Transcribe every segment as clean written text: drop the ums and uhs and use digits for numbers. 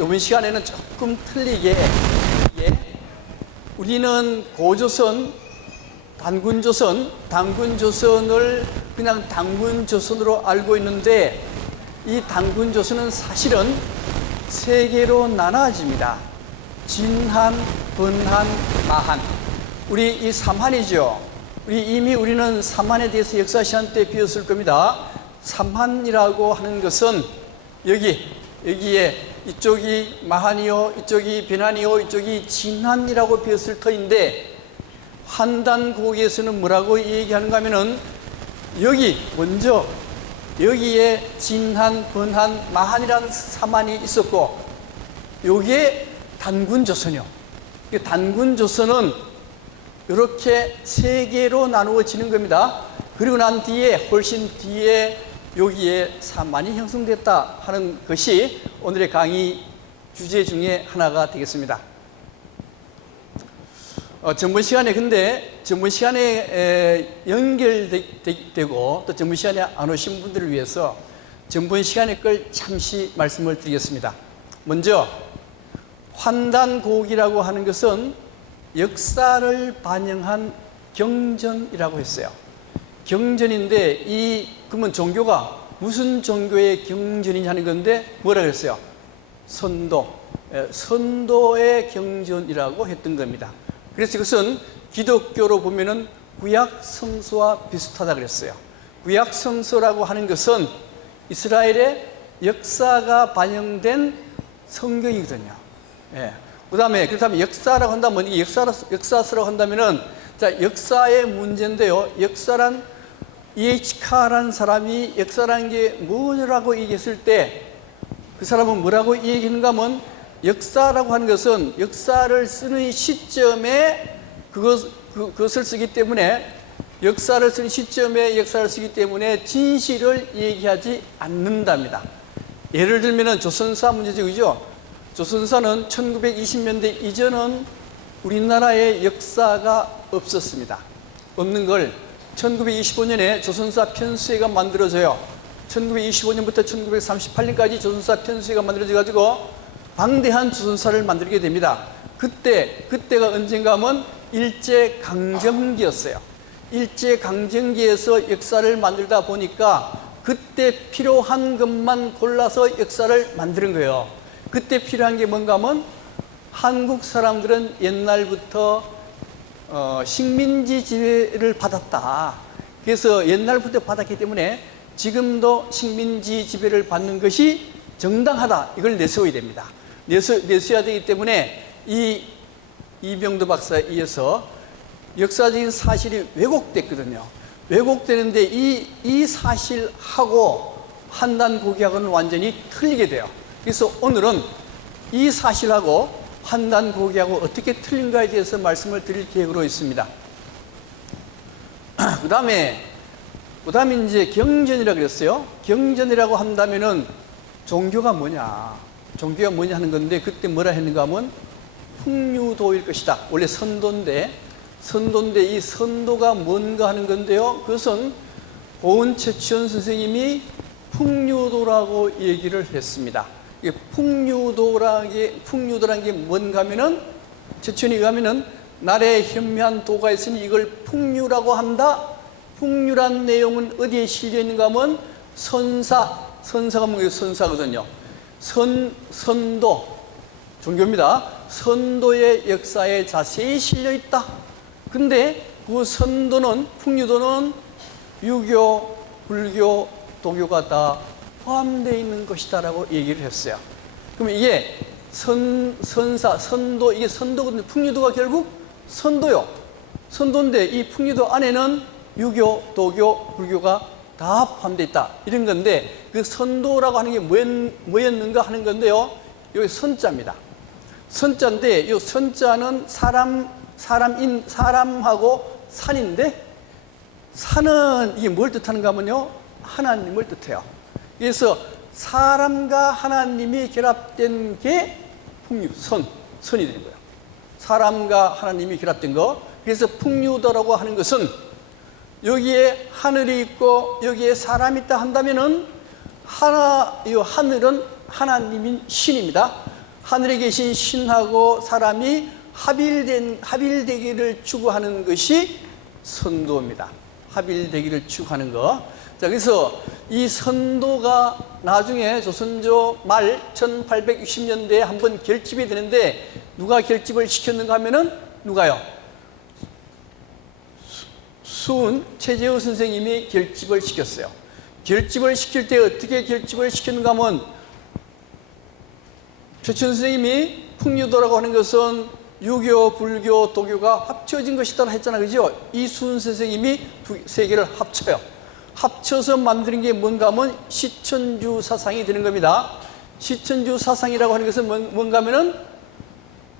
이번 시간에는 조금 틀리게 우리는 고조선, 단군조선을 그냥 단군조선으로 알고 있는데 이 단군조선은 사실은 세 개로 나눠집니다. 진한, 번한, 마한. 우리 이 삼한이죠. 우리는 삼한에 대해서 역사 시간 때 배웠을 겁니다. 삼한이라고 하는 것은 여기에 이쪽이 마한이요, 이쪽이 변한이요, 이쪽이 진한이라고 배웠을 터인데 환단고기에서는 뭐라고 얘기하는가 하면은 여기에 진한, 번한, 마한이라는 삼한이 있었고 여기에 단군조선이요. 단군조선은 이렇게 세 개로 나누어지는 겁니다. 그리고 난 뒤에 훨씬 뒤에 여기에 삼한이 형성됐다 하는 것이 오늘의 강의 주제 중에 하나가 되겠습니다. 전번 시간에 연결되고 또 전번 시간에 안 오신 분들을 위해서 전번 시간의 걸 잠시 말씀을 드리겠습니다. 먼저 환단곡이라고 하는 것은 역사를 반영한 경전이라고 했어요. 경전인데 그러면 종교가 무슨 종교의 경전이냐 하는 건데 뭐라 그랬어요? 선도의 경전이라고 했던 겁니다. 그래서 이것은 기독교로 보면은 구약 성서와 비슷하다 그랬어요. 구약 성서라고 하는 것은 이스라엘의 역사가 반영된 성경이거든요. 그렇다면 역사라고 한다면 이 역사서라고 한다면은 역사의 문제인데요. 역사란 E.H.카라는 사람이 역사라는 게 뭐라고 얘기했을 때 그 사람은 뭐라고 얘기했는가 하면 역사라고 하는 것은 역사를 쓰는 시점에 그것을 쓰기 때문에 역사를 쓰는 시점에 역사를 쓰기 때문에 진실을 얘기하지 않는답니다. 예를 들면 조선사 문제적이죠. 조선사는 1920년대 이전은 우리나라에 역사가 없었습니다. 없는 걸 1925년에 조선사 편수회가 만들어져요. 1925년부터 1938년까지 조선사 편수회가 만들어져 가지고 방대한 조선사를 만들게 됩니다. 그때가 언젠가 하면 일제강점기였어요. 일제강점기에서 역사를 만들다 보니까 그때 필요한 것만 골라서 역사를 만드는 거예요. 그때 필요한 게 뭔가 하면 한국 사람들은 옛날부터 식민지 지배를 받았다. 그래서 옛날부터 받았기 때문에 지금도 식민지 지배를 받는 것이 정당하다. 이걸 내세워야 됩니다. 내세워야 되기 때문에 이병도 박사에 의해서 역사적인 사실이 왜곡됐거든요. 왜곡되는데 이 사실하고 환단고기하고는 완전히 틀리게 돼요. 그래서 오늘은 이 사실하고 환단고기하고 어떻게 틀린가에 대해서 말씀을 드릴 계획으로 있습니다. 그 다음에 이제 경전이라고 그랬어요. 경전이라고 한다면은 종교가 뭐냐 하는 건데 그때 뭐라 했는가 하면 풍류도일 것이다. 원래 선도인데 이 선도가 뭔가 하는 건데요. 그것은 고은 최치원 선생님이 풍류도라고 얘기를 했습니다. 풍류도라는 게 뭔가 하면은 최치원이 의하면은 날에 현묘한 도가 있으니 이걸 풍류라고 한다. 풍류란 내용은 어디에 실려 있는가 하면 선사가 뭐예요? 선사거든요. 선도 종교입니다. 선도의 역사에 자세히 실려 있다. 근데 그 선도는 풍류도는 유교, 불교, 도교가 다 포함되어 있는 것이다라고 얘기를 했어요. 그러면 이게 선도, 이게 선도거든요. 풍류도가 결국 선도요. 선도인데 이 풍류도 안에는 유교, 도교, 불교가 다 포함되어 있다. 이런 건데 그 선도라고 하는 게 뭐였는가 하는 건데요. 여기 선자입니다. 선자인데 이 선자는 사람하고 산인데 산은 이게 뭘 뜻하는가 하면요. 하나님을 뜻해요. 그래서 사람과 하나님이 결합된 게 선이 되는 거예요. 사람과 하나님이 결합된 거. 그래서 풍류도라고 하는 것은 여기에 하늘이 있고 여기에 사람이 있다 한다면은 이 하늘은 하나님인 신입니다. 하늘에 계신 신하고 사람이 합일되기를 추구하는 것이 선도입니다. 합일되기를 추구하는 거. 자, 그래서 이 선도가 나중에 조선조 말 1860년대에 한번 결집이 되는데, 누가 결집을 시켰는가 하면은 누가요? 수은 최재우 선생님이 결집을 시켰어요. 결집을 시킬 때 어떻게 결집을 시켰는가 하면, 최천 선생님이 풍류도라고 하는 것은 유교, 불교, 도교가 합쳐진 것이다 했잖아, 그죠? 이수은 선생님이 세 개를 합쳐요. 합쳐서 만드는 게 뭔가 하면 시천주 사상이 되는 겁니다. 시천주 사상이라고 하는 것은 뭔가 하면은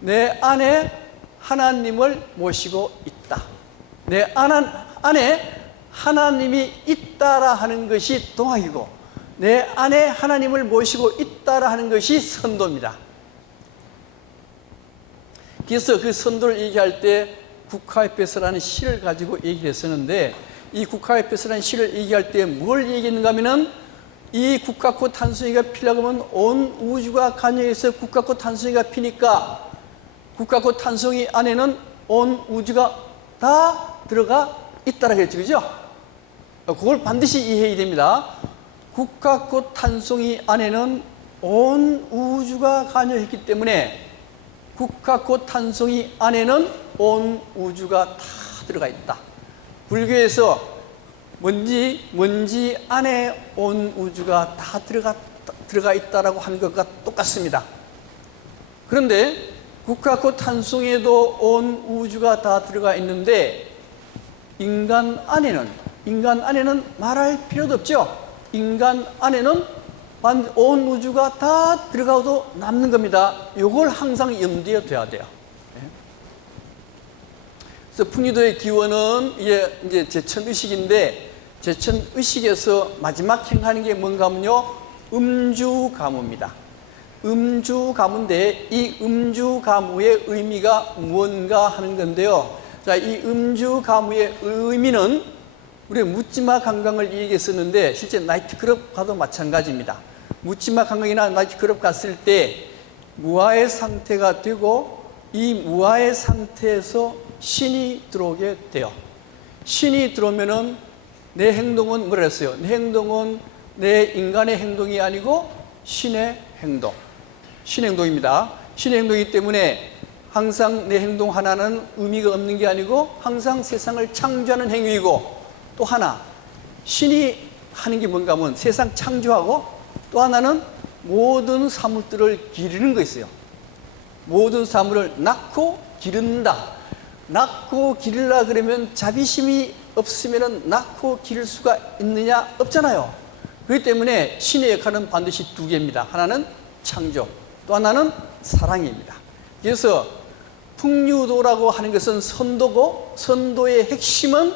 내 안에 하나님을 모시고 있다. 내 안에 하나님이 있다라 하는 것이 동학이고, 내 안에 하나님을 모시고 있다라 하는 것이 선도입니다. 그래서 그 선도를 얘기할 때 국화에페서라는 시를 가지고 얘기를 했었는데, 이 국화에페서라는 시를 얘기할 때 뭘 얘기했는가 하면은, 이 국화꽃 한 송이가 피려고 하면 온 우주가 관여해서 국화꽃 한 송이가 피니까, 국화꽃 한 송이 안에는 온 우주가 다 들어가 있다라 그랬죠, 그죠? 그걸 반드시 이해해야 됩니다. 국화꽃 한 송이 안에는 온 우주가 관여했기 때문에, 국화꽃 한 송이 안에는 온 우주가 다 들어가 있다. 불교에서 먼지 안에 온 우주가 다 들어가 있다라고 하는 것과 똑같습니다. 그런데 국화꽃 한 송이에도 온 우주가 다 들어가 있는데, 인간 안에는 말할 필요도 없죠. 인간 안에는 온 우주가 다 들어가도 남는 겁니다. 이걸 항상 염두에 둬야 돼요. 그래서 풍류도의 기원은 이제 제천의식인데, 제천의식에서 마지막 행하는 게 뭔가 하면요, 음주가무입니다. 음주가무인데, 이 음주가무의 의미가 무언가 하는 건데요. 자, 이 음주가무의 의미는 우리 묻지마 관광을 얘기했었는데, 실제 나이트클럽 가도 마찬가지입니다. 묻지마 관광이나 나이트클럽 갔을 때 무아의 상태가 되고, 이 무아의 상태에서 신이 들어오게 돼요. 신이 들어오면은 내 행동은 뭐라 했어요? 내 행동은 내 인간의 행동이 아니고 신의 행동. 신의 행동입니다. 신의 행동이기 때문에 항상 내 행동 하나는 의미가 없는 게 아니고 항상 세상을 창조하는 행위이고, 또 하나 신이 하는 게 뭔가 하면 세상 창조하고, 또 하나는 모든 사물들을 기르는 거 있어요. 모든 사물을 낳고 기른다. 낳고 기르려 그러면 자비심이 없으면 낳고 기를 수가 있느냐? 없잖아요. 그렇기 때문에 신의 역할은 반드시 두 개입니다. 하나는 창조, 또 하나는 사랑입니다. 그래서 풍류도라고 하는 것은 선도고, 선도의 핵심은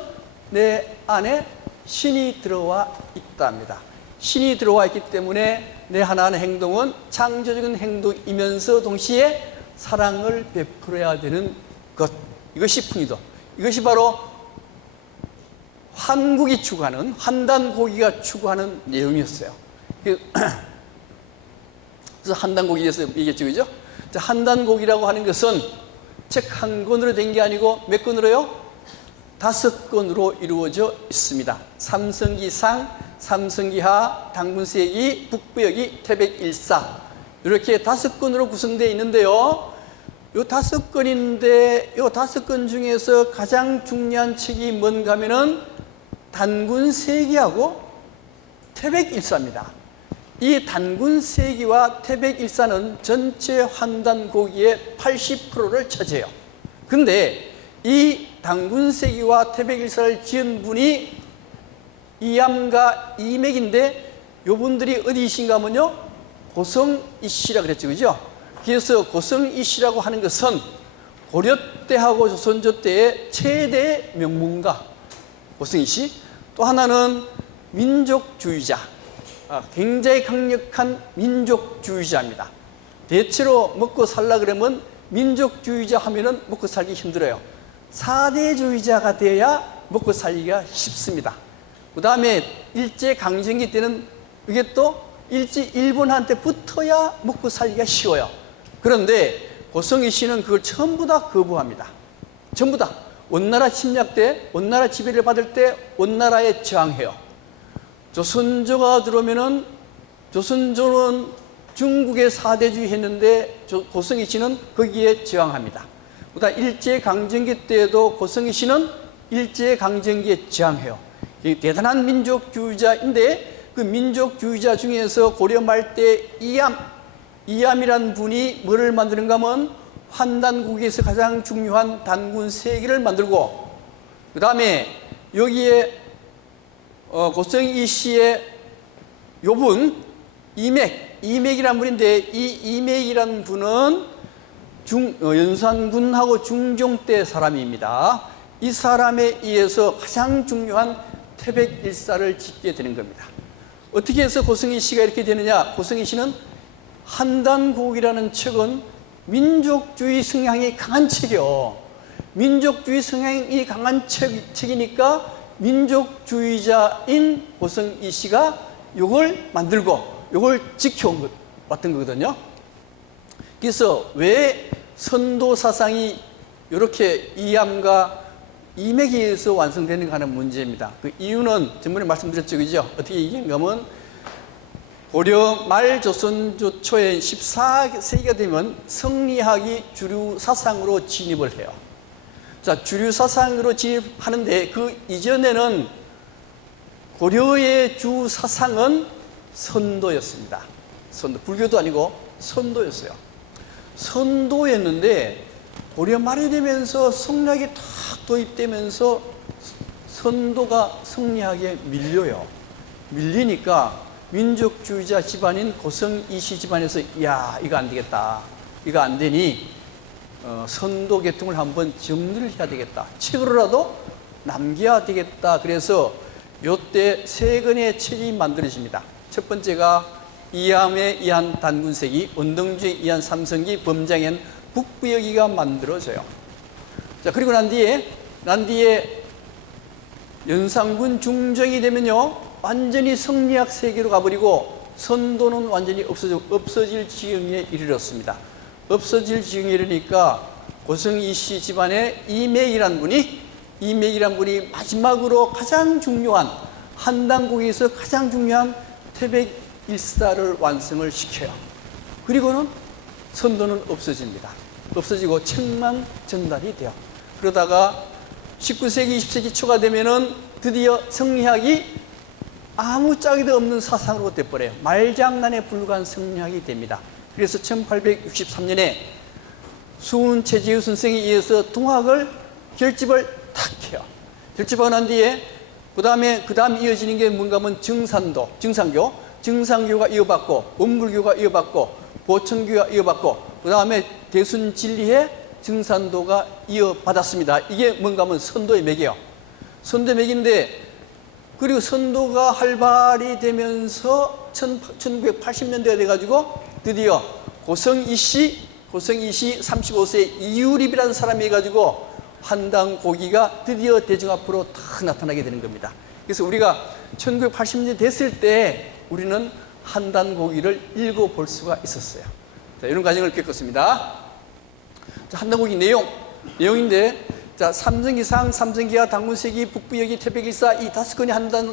내 안에 신이 들어와 있답니다. 신이 들어와 있기 때문에 내 하나하나 행동은 창조적인 행동이면서 동시에 사랑을 베풀어야 되는 것. 이것이 풍류도. 이것이 바로 한국이 추구하는, 한단고기가 추구하는 내용이었어요. 그래서 한단고기에 대해서 얘기했죠, 그죠? 한단고기라고 하는 것은 책 한 권으로 된 게 아니고 몇 권으로요? 5권으로 이루어져 있습니다. 삼성기상, 삼성기하, 당군세기, 북부역이, 태백일사, 이렇게 5권으로 구성되어 있는데요. 이 5권인데, 이 5권 중에서 가장 중요한 책이 뭔가 하면은 단군세기하고 태백일사입니다. 이 단군세기와 태백일사는 전체 한단고기의 80%를 차지해요. 그런데 이 단군세기와 태백일사를 지은 분이 이암과 이맥인데, 요분들이 어디이신가 하면요, 고성이씨라 그랬죠, 그죠? 그래서 고성이씨라고 하는 것은 고려 때하고 조선조 때의 최대 명문가 고성이씨, 또 하나는 민족주의자, 굉장히 강력한 민족주의자입니다. 대체로 먹고 살라 그러면 민족주의자 하면은 먹고 살기 힘들어요. 사대주의자가 돼야 먹고 살기가 쉽습니다. 그 다음에 일제강점기 때는 이게 또 일본한테 붙어야 먹고 살기가 쉬워요. 그런데 고성희 씨는 그걸 전부 다 거부합니다. 전부 다. 원나라 침략 때, 원나라 지배를 받을 때 원나라에 저항해요. 조선조가 들어오면은, 조선조는 중국의 사대주의 했는데 고성희 씨는 거기에 저항합니다. 그다음 일제강점기 때에도 고성희 씨는 일제강점기에 저항해요. 대단한 민족주의자인데 그 민족주의자 중에서 고려 말 때 이암이라는 분이 뭐를 만드는가 하면 환단국에서 가장 중요한 단군 3개를 만들고, 그 다음에 여기에 고성희 씨의 요분 이맥이라는 분인데, 이 이맥이라는 분은 연산군하고 중종 때 사람입니다. 이 사람에 의해서 가장 중요한 태백일사를 짓게 되는 겁니다. 어떻게 해서 고성희 씨가 이렇게 되느냐? 고성희 씨는 한단곡이라는 책은 민족주의 성향이 강한 책이요. 민족주의 성향이 강한 책이니까 민족주의자인 고성희 씨가 이걸 만들고 이걸 왔던 거거든요. 그래서 왜 선도 사상이 이렇게 이암과 이맥에 의해서 완성되는가 하는 문제입니다. 그 이유는 전번에 말씀드렸죠, 그죠? 어떻게 얘기한가 하면 고려 말 조선조 초에 14세기가 되면 성리학이 주류 사상으로 진입을 해요. 자, 주류 사상으로 진입하는데 그 이전에는 고려의 주 사상은 선도였습니다. 선도, 불교도 아니고 선도였어요. 선도였는데 고려 말이 되면서 성리학이 탁 도입되면서 선도가 성리학에 밀려요. 밀리니까 민족주의자 집안인 고성희 씨 집안에서 야, 이거 안 되겠다. 이거 안 되니 선도 계통을 한번 정리를 해야 되겠다. 책으로라도 남겨야 되겠다. 그래서 요때 3권의 책이 만들어집니다. 첫 번째가 이암에 의한 단군세기, 원동주에 의한 삼성기, 범장엔 북부여기가 만들어져요. 자, 그리고 난 뒤에 연산군 중정이 되면요, 완전히 성리학 세계로 가버리고 선도는 완전히 없어질 지경에 이르렀습니다. 없어질 지경에 이르니까 고성희 씨 집안의 이맥이란 분이 마지막으로 가장 중요한 한단국에서 가장 중요한 태백일사를 완성을 시켜요. 그리고는 선도는 없어집니다. 없어지고 책만 전달이 돼요. 그러다가 19세기, 20세기 초가 되면은 드디어 성리학이 아무 짝에도 없는 사상으로 돼버려요. 말장난에 불과한 성리학이 됩니다. 그래서 1863년에 수훈 최재우 선생에 의해서 동학을 결집을 탁 해요. 결집하고 난 뒤에 그 다음 이어지는 게 뭔가 하면 증산교가 이어받고, 원불교가 이어받고, 보천교가 이어받고, 그 다음에 대순진리회 증산도가 이어받았습니다. 이게 뭔가 하면 선도의 맥이에요. 선도의 맥인데, 그리고 선도가 활발이 되면서 1980년대가 돼가지고 드디어 고성희 씨 35세 이유립이라는 사람이 해가지고 한단고기가 드디어 대중 앞으로 다 나타나게 되는 겁니다. 그래서 우리가 1980년대 됐을 때 우리는 한단고기를 읽어볼 수가 있었어요. 자, 이런 과정을 겪었습니다. 자, 한단고기 내용인데, 자, 삼성기상, 삼성기하, 단군세기, 북부여기, 태백일사 이 5건이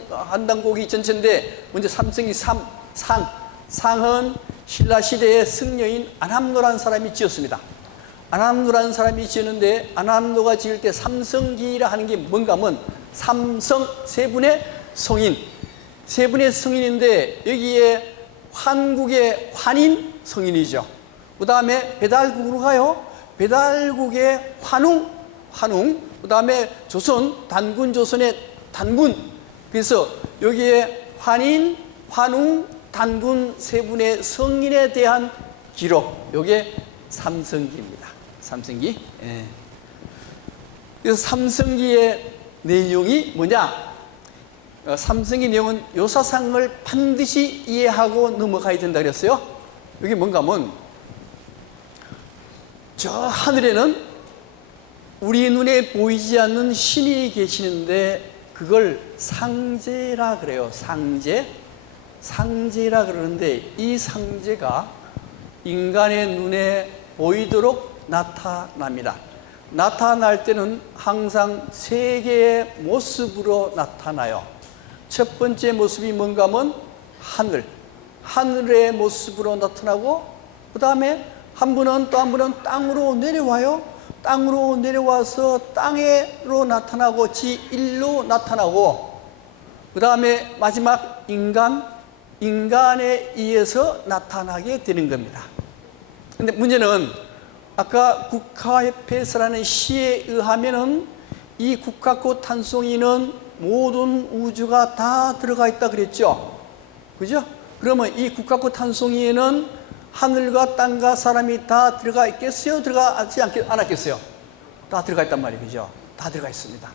한단고기 전체인데, 먼저 삼성기 상은 신라시대의 승려인 안함노라는 사람이 지었습니다. 안함노라는 사람이 지었는데, 안함노가 지을 때 삼성기라 하는 게 뭔가 하면 삼성, 3분의 성인인데 여기에 환국의 환인 성인이죠. 그 다음에 배달국으로 가요. 배달국의 환웅, 그 다음에 단군조선의 단군. 그래서 여기에 환인, 환웅, 단군 3분의 성인에 대한 기록. 이게 삼성기입니다. 삼성기. 예. 그래서 삼성기의 내용이 뭐냐? 삼성기 내용은 요 사상을 반드시 이해하고 넘어가야 된다 그랬어요. 이게 뭔가 하면 저 하늘에는 우리 눈에 보이지 않는 신이 계시는데 그걸 상제라 그래요. 상제라 그러는데 이 상제가 인간의 눈에 보이도록 나타납니다. 나타날 때는 항상 세 개의 모습으로 나타나요. 첫 번째 모습이 뭔가 하면 하늘의 모습으로 나타나고, 그 다음에 한 분은 또 한 분은 땅으로 내려와요. 땅으로 내려와서 땅으로 나타나고 지1로 나타나고, 그 다음에 마지막 인간에 의해서 나타나게 되는 겁니다. 근데 문제는 아까 국화에페스라는 시에 의하면은 이 국화꽃 한 송이는 모든 우주가 다 들어가 있다 그랬죠. 그죠? 그러면 이 국화꽃 한 송이에는 하늘과 땅과 사람이 다 들어가 있겠어요? 들어가지 않았겠어요? 다 들어가 있단 말이에요. 그죠? 다 들어가 있습니다.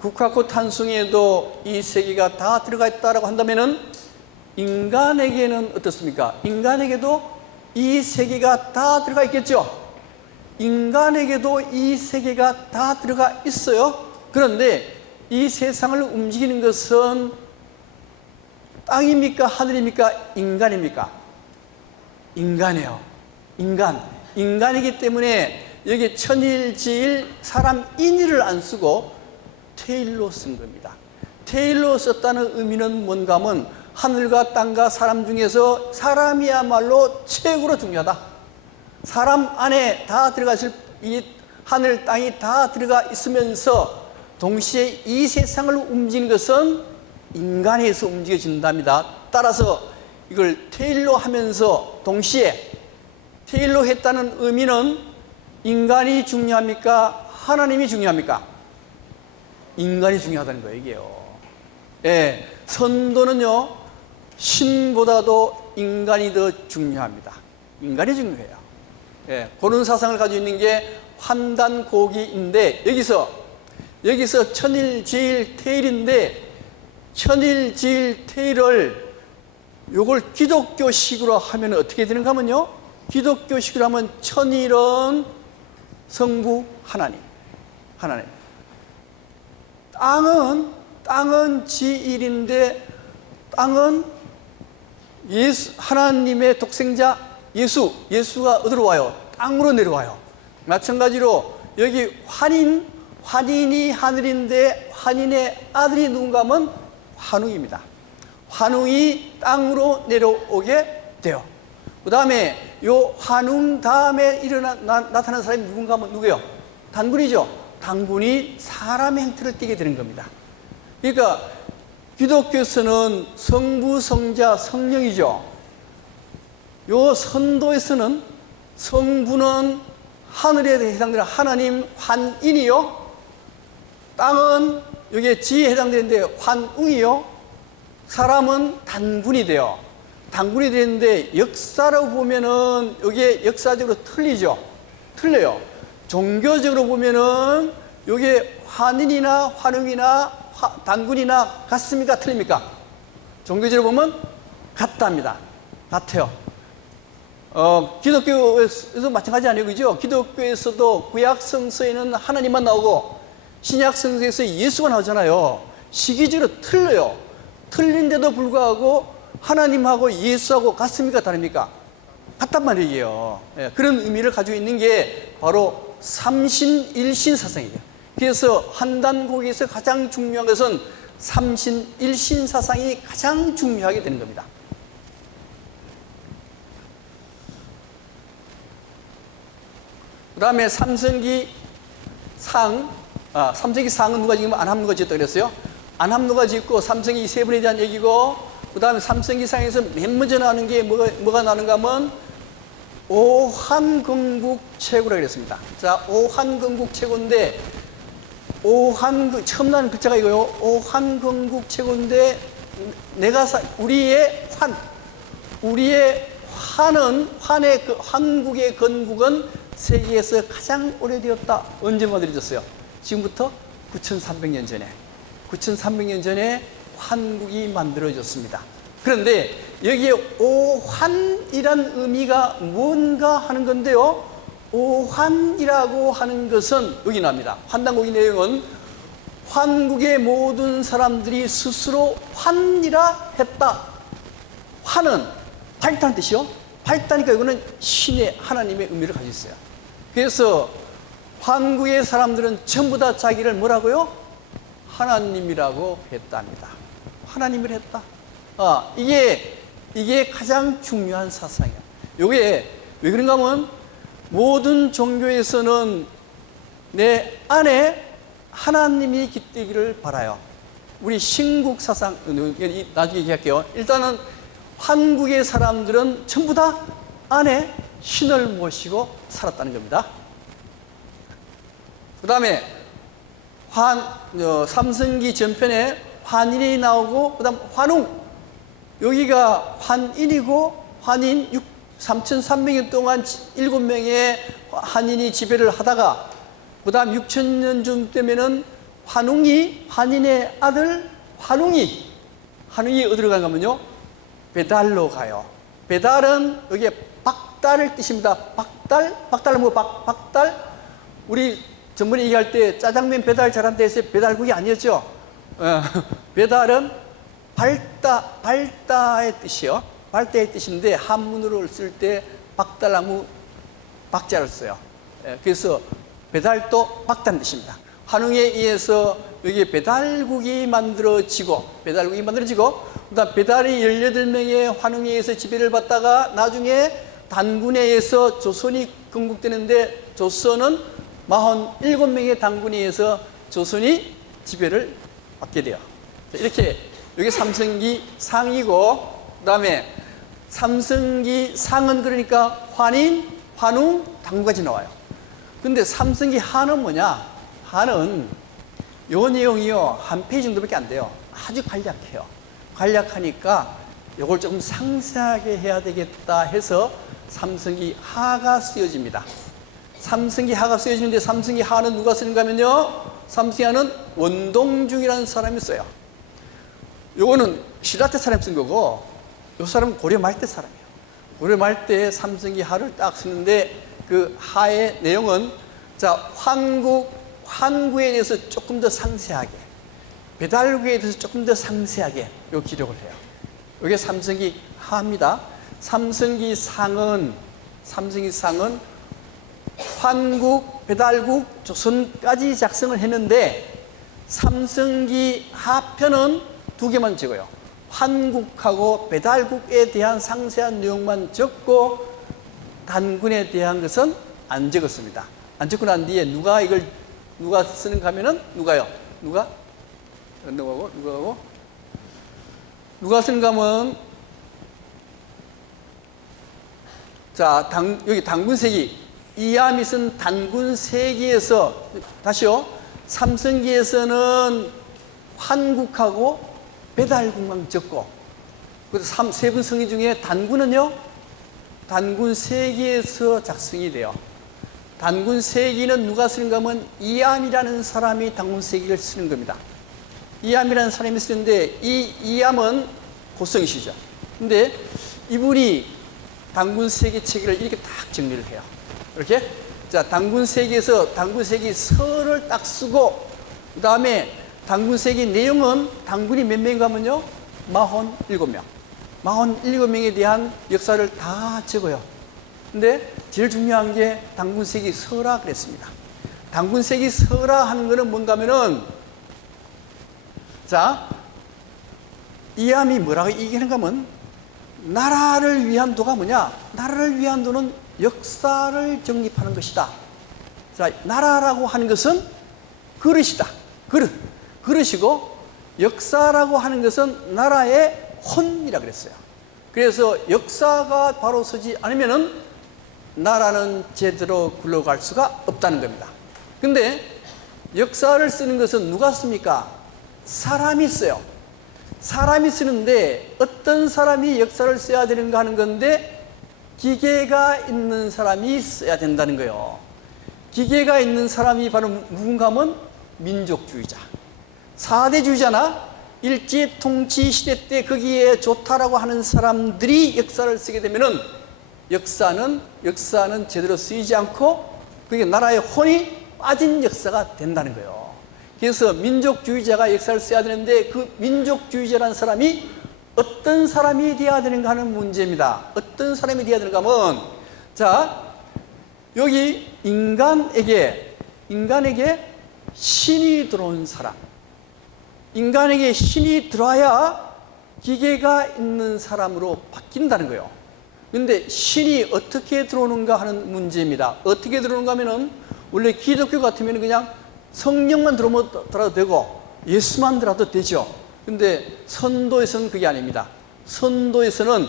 국화꽃 한 송이에도 이 세 개가 다 들어가 있다라고 한다면은 인간에게는 어떻습니까? 인간에게도 이 세 개가 다 들어가 있겠죠? 인간에게도 이 세 개가 다 들어가 있어요. 그런데 이 세상을 움직이는 것은 땅입니까? 하늘입니까? 인간입니까? 인간이에요. 인간이기 때문에 여기 천일지일 사람인이를 안 쓰고 테일로 쓴 겁니다. 테일로 썼다는 의미는 뭔가 하면 하늘과 땅과 사람 중에서 사람이야말로 최고로 중요하다. 사람 안에 다 들어가 있을, 이 하늘 땅이 다 들어가 있으면서 동시에 이 세상을 움직이는 것은 인간에서 움직여진답니다. 따라서 이걸 테일로 하면서 동시에 테일로 했다는 의미는 인간이 중요합니까? 하나님이 중요합니까? 인간이 중요하다는 거예요, 이게요. 예, 선도는요, 신보다도 인간이 더 중요합니다. 인간이 중요해요. 예, 그런 사상을 가지고 있는 게 환단고기인데, 여기서 천일지일태일인데, 천일지일태일을 요걸 기독교식으로 하면 어떻게 되는가 하면요, 기독교식으로 하면 천일은 성부 하나님. 땅은 지일인데, 땅은 하나님의 독생자 예수가 어디로 와요? 땅으로 내려와요. 마찬가지로 여기 환인이 하늘인데, 환인의 아들이 누군가 하면 환웅입니다. 환웅이 땅으로 내려오게 돼요. 그 다음에 요 환웅 다음에 나타나는 사람이 누군가 하면 누구예요? 단군이죠. 단군이 사람의 형태를 띠게 되는 겁니다. 그러니까 기독교에서는 성부, 성자, 성령이죠. 요 선도에서는 성부는 하늘에 해당되는 하나님 환인이요, 땅은 여기에 지에 해당되는데 환웅이요, 사람은 단군이 돼요. 단군이 되는데 역사로 보면은 여기에 역사적으로 틀려요. 종교적으로 보면은 여기에 환인이나 환웅이나 단군이나 같습니까? 틀립니까? 종교적으로 보면 같답니다. 같아요. 기독교에서 마찬가지 아니에요, 그죠? 기독교에서도 구약 성서에는 하나님만 나오고 신약 성서에서 예수가 나오잖아요. 시기적으로 틀려요. 틀린데도 불구하고 하나님하고 예수하고 같습니까? 다릅니까? 같단 말이에요. 예, 그런 의미를 가지고 있는 게 바로 삼신일신 사상이에요. 그래서 환단고기에서 가장 중요한 것은 삼신일신 사상이 가장 중요하게 되는 겁니다. 그 다음에 삼성기 상은 누가 지금 안함누가 지었다 그랬어요? 안함누가 짓고 삼성기 세 분에 대한 얘기고, 그 다음에 삼성기상에서 맨 먼저 나오는 게 뭐가 나오는가 하면 오한건국체고라고 그랬습니다. 자, 오한건국체고인데, 처음 나는 글자가 이거요. 오한건국체고인데, 우리의 한국의 건국은 세계에서 가장 오래되었다. 언제 만들어졌어요? 지금부터 9,300년 전에 한국이 만들어졌습니다. 그런데 여기에 오환이란 의미가 뭔가 하는 건데요, 오환이라고 하는 것은 여기 나옵니다. 환단고기 내용은 한국의 모든 사람들이 스스로 환이라 했다. 환은 밝다는 뜻이요. 밝다니까 이거는 신의 하나님의 의미를 가지고 있어요. 그래서 환국의 사람들은 전부 다 자기를 뭐라고요? 하나님이라고 했답니다. 하나님을 했다. 이게 가장 중요한 사상이에요. 이게 왜 그런가 하면 모든 종교에서는 내 안에 하나님이 깃들기를 바라요. 우리 신국 사상, 나중에 얘기할게요. 일단은 한국의 사람들은 전부 다 안에 신을 모시고 살았다는 겁니다. 그 다음에 삼성기 전편에 환인이 나오고, 그 다음 환웅. 여기가 환인이고, 환인 3,300년 동안 7명의 한인이 지배를 하다가, 그 다음 6,000년쯤 되면은 환인의 아들 환웅이 어디로 가냐면요, 베달로 가요. 베달은 여기에 박달을 뜻입니다. 박달은 뭐 박달? 우리 전번에 얘기할 때 짜장면 배달 잘한 데에서 배달국이 아니었죠. 베달은 발다의 뜻이요. 발다의 뜻인데 한문으로 쓸 때 박달나무 박자를 써요. 그래서 배달도 박다는 뜻입니다. 환웅에 의해서 여기 배달국이 만들어지고, 그다음 배달이 18명의 환웅에 의해서 지배를 받다가 나중에 단군에 의해서 조선이 건국되는데, 조선은 47명의 단군에 의해서 조선이 지배를 받게 돼요. 이렇게 여기 삼성기 상이고, 그 다음에 삼성기 상은 그러니까 환인, 환웅, 단군까지 나와요. 근데 삼성기 하는 뭐냐? 하는 요 내용이요, 한 페이지 정도밖에 안 돼요. 아주 간략해요. 간략하니까 요걸 조금 상세하게 해야 되겠다 해서 삼성기 하가 쓰여집니다. 삼성기 하가 쓰여지는데, 삼성기 하는 누가 쓰는가 하면요, 삼성기 하는 원동중이라는 사람이 써요. 요거는 신라 때 사람이 쓴 거고, 요 사람은 고려 말 때 사람이에요. 고려 말 때 삼성기 하를 딱 쓰는데, 그 하의 내용은, 자, 환구에 대해서 조금 더 상세하게, 배달국에 대해서 조금 더 상세하게 요 기록을 해요. 이게 삼성기 하입니다. 삼성기 상은 환국, 배달국, 조선까지 작성을 했는데, 삼성기 하편은 2개만 적어요. 환국하고 배달국에 대한 상세한 내용만 적고, 단군에 대한 것은 안 적었습니다. 안 적고 난 뒤에 누가 쓰는가 하면은, 누가 쓰는가 하면, 자, 여기 단군세기, 이암이 쓴 단군세기에서, 다시요, 삼성기에서는 환국하고 배달국만 적고, 그래서 세 분 성기 중에 단군은요, 단군세기에서 작성이 돼요. 단군세기는 누가 쓰는가 하면 이암이라는 사람이 단군세기를 쓰는 겁니다. 이암이라는 사람이 쓰는데, 이암은 고성이시죠. 근데 이분이 단군세기 체계를 이렇게 딱 정리를 해요. 이렇게. 자, 단군세기에서 단군세기 설을 딱 쓰고, 그 다음에 단군세기 내용은 단군이 몇 명인가 하면요, 47명. 47명에 대한 역사를 다 적어요. 근데 제일 중요한 게 단군세기 설화 그랬습니다. 단군세기 설화 하는 거는 뭔가 하면은, 자, 이암이 뭐라고 얘기하는가 하면, 나라를 위한 도가 뭐냐? 나라를 위한 도는 역사를 정립하는 것이다. 자, 나라라고 하는 것은 그릇이다. 그릇이고, 역사라고 하는 것은 나라의 혼이라 그랬어요. 그래서 역사가 바로 서지 않으면은 나라는 제대로 굴러갈 수가 없다는 겁니다. 근데 역사를 쓰는 것은 누가 씁니까? 사람이 써요. 사람이 쓰는데, 어떤 사람이 역사를 써야 되는가 하는 건데, 기계가 있는 사람이 써야 된다는 거예요. 기계가 있는 사람이 바로 누군가 하면 민족주의자, 4대주의자나 일제통치 시대 때 거기에 좋다라고 하는 사람들이 역사를 쓰게 되면은, 역사는 제대로 쓰이지 않고, 그게 나라의 혼이 빠진 역사가 된다는 거예요. 그래서 민족주의자가 역사를 써야 되는데, 그 민족주의자라는 사람이 어떤 사람이 되어야 되는가 하는 문제입니다. 어떤 사람이 되어야 되는가 하면, 자, 여기 인간에게 신이 들어온 사람, 인간에게 신이 들어와야 기계가 있는 사람으로 바뀐다는 거예요. 그런데 신이 어떻게 들어오는가 하는 문제입니다. 어떻게 들어오는가 하면은, 원래 기독교 같으면 그냥 성령만 들어오더라도 되고 예수만 들어도 되죠. 근데 선도에서는 그게 아닙니다. 선도에서는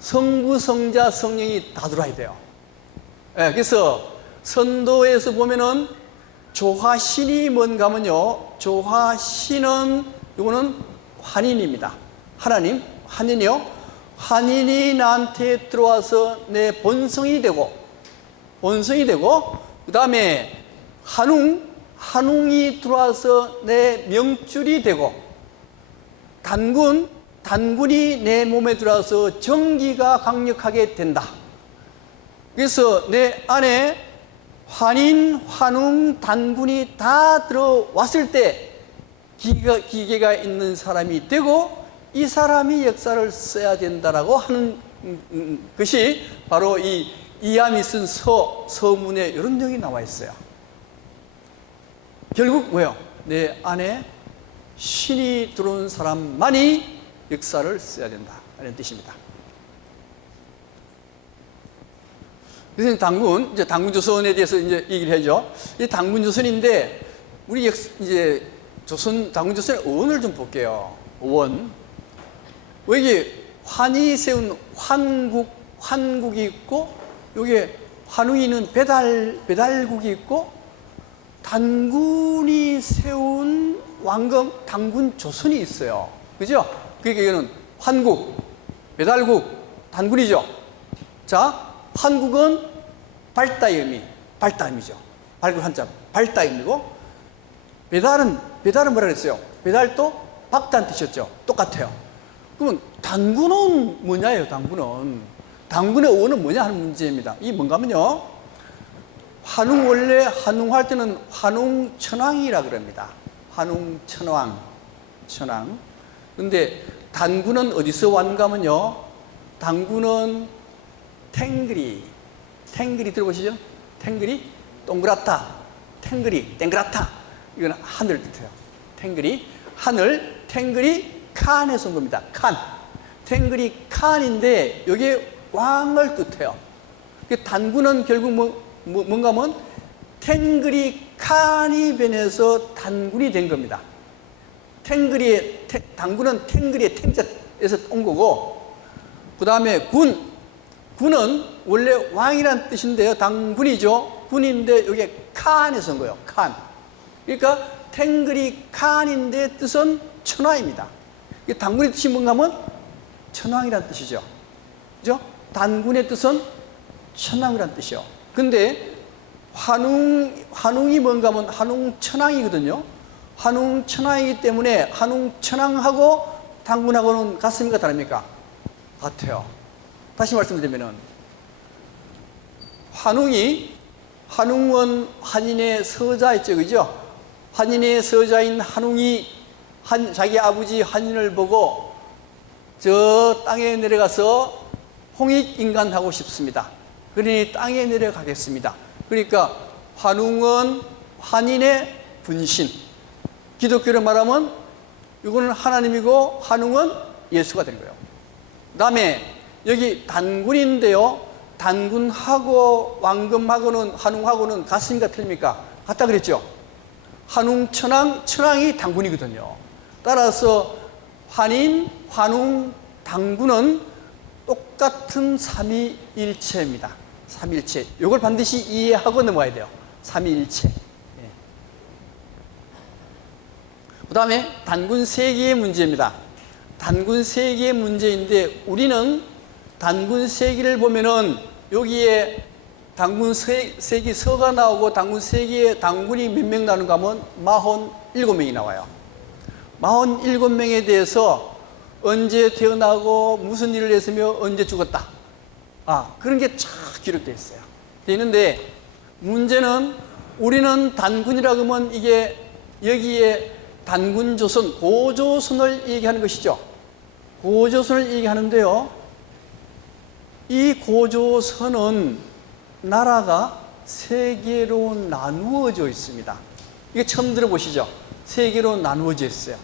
성부, 성자, 성령이 다 들어와야 돼요. 네, 그래서 선도에서 보면은 조화신이 뭔가 하면요, 조화신은 이거는 환인입니다. 하나님, 환인이요. 환인이 나한테 들어와서 내 본성이 되고 그 다음에 한웅이 들어와서 내 명줄이 되고, 단군이 내 몸에 들어와서 정기가 강력하게 된다. 그래서 내 안에 환인, 환웅, 단군이 다 들어왔을 때 기계가 있는 사람이 되고, 이 사람이 역사를 써야 된다라고 하는 것이 바로 이 이함이 쓴 서문에 이런 내용이 나와 있어요. 결국 뭐예요? 내 안에 신이 들어온 사람만이 역사를 써야 된다, 이런 뜻입니다. 그래서 당군조선에 대해서 이제 얘기를 해죠. 이 당군조선인데, 우리 이제 당군조선의 어원을 좀 볼게요. 어원. 여기 환이 세운 환국이 있고, 여기에 환웅이 있는 배달국이 있고, 단군이 세운 왕궁 당군조선이 있어요. 그죠? 그러니까 이거는 환국, 배달국, 단군이죠. 자, 환국은 밝다의 의미죠. 밝은 한자, 밝다의 의미고, 배달은 뭐라 그랬어요? 배달도 밝다는 뜻이었죠. 똑같아요. 그러면 단군은 뭐냐예요? 단군의 어원은 뭐냐 하는 문제입니다. 이게 뭔가 하면요, 원래 한웅할 때는 한웅천왕이라 그럽니다. 한웅천왕. 근데 단군은 어디서 왔는가 하면요, 단군은 탱그리 들어보시죠? 탱그리, 동그랗다. 땡그랗다. 이건 하늘 뜻이에요. 탱그리, 하늘, 탱그리, 칸에서 온 겁니다. 탱그리 칸인데, 여기에 왕을 뜻해요. 단군은 결국 뭔가 하면 탱그리 칸이 변해서 단군이 된 겁니다. 단군은 탱그리의 탱자에서 온 거고, 그 다음에 군은 원래 왕이란 뜻인데요, 당군이죠. 군인데 여기에 칸에서 온 거예요. 그러니까 탱그리 칸인데 뜻은 천하입니다. 단군의 뜻이 뭔가 하면 천왕이란 뜻이죠. 그죠? 단군의 뜻은 천왕이란 뜻이요. 근데 환웅이 뭔가 하면 환웅천왕이거든요. 환웅천왕이기 때문에 환웅천왕하고 단군하고는 같습니까, 다릅니까? 같아요. 다시 말씀드리면은, 환웅은 환인의 서자였죠, 그죠? 환인의 서자인 환웅이 자기 아버지 환인을 보고 저 땅에 내려가서 홍익인간하고 싶습니다. 그러니 땅에 내려가겠습니다. 그러니까 환웅은 환인의 분신. 기독교로 말하면 이거는 하나님이고, 환웅은 예수가 된 거예요. 그 다음에 여기 단군인데요, 단군하고 왕금하고는, 환웅하고는 같습니까, 틀립니까? 같다 그랬죠. 천왕이 단군이거든요. 따라서 환인, 환웅, 단군은 똑같은 삼위일체입니다. 삼위일체. 이걸 반드시 이해하고 넘어가야 돼요. 삼위일체. 그 다음에 단군 세기의 문제입니다. 단군 세기의 문제인데, 우리는 단군 세기를 보면은 여기에 단군 세기 서가 나오고, 단군 세기에 단군이 몇 명 나오는가 하면 47명이 나와요. 47명에 대해서 언제 태어나고 무슨 일을 했으며 언제 죽었다, 그런 게 쫙 기록되어 있어요. 되어 있는데, 문제는 우리는 단군이라고 하면 이게 여기에 단군조선, 고조선을 얘기하는 것이죠. 고조선을 얘기하는데요. 이 고조선은 나라가 세 개로 나누어져 있습니다. 이게 처음 들어보시죠? 세 개로 나누어져 있어요.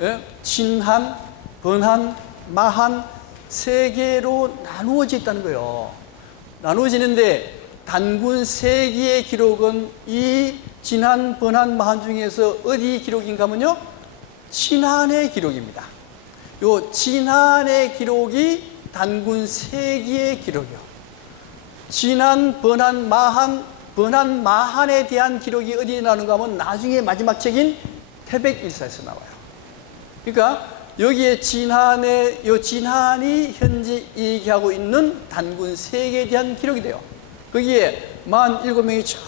예? 진한, 번한, 마한 세 개로 나누어져 있다는 거예요. 나누어지는데 단군 세기의 기록은 이 진한, 번한, 마한 중에서 어디 기록인가 하면요, 진한의 기록입니다. 요 진한의 기록이 단군 세기의 기록이요. 진한, 번한, 마한에 대한 기록이 어디에 나오는가 하면 나중에 마지막 책인 태백일사에서 나와요. 그러니까 여기에 진한이 현재 얘기하고 있는 단군 세계에 대한 기록이 돼요. 거기에 47명이 쭉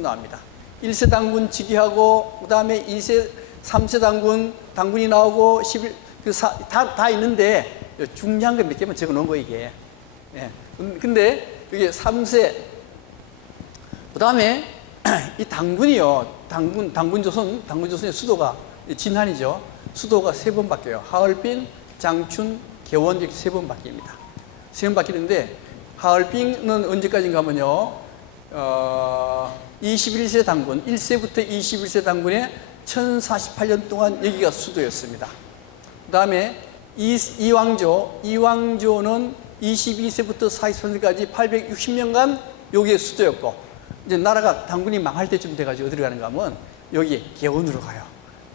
나옵니다. 1세 단군 즉위하고, 그 다음에 2세, 3세 당군이 나오고, 다 있는데, 중요한 거 몇 개만 적어 놓은 거, 이게. 예. 근데, 여기 3세, 그 다음에 이 당군이요. 당군조선의 수도가 진한이죠. 수도가 3번 바뀌어요. 하얼빈, 장춘, 개원 이렇게 3번 바뀝니다. 3번 바뀌는데, 하얼빈은 언제까지인가 하면요, 21세 당군, 1세부터 21세 당군의 1048년 동안 여기가 수도였습니다. 그 다음에 이왕조는 22세부터 43세까지 860년간 여기에 수도였고, 이제 나라가 당군이 망할 때쯤 돼가지고 어디로 가는가 하면 여기 개원으로 가요.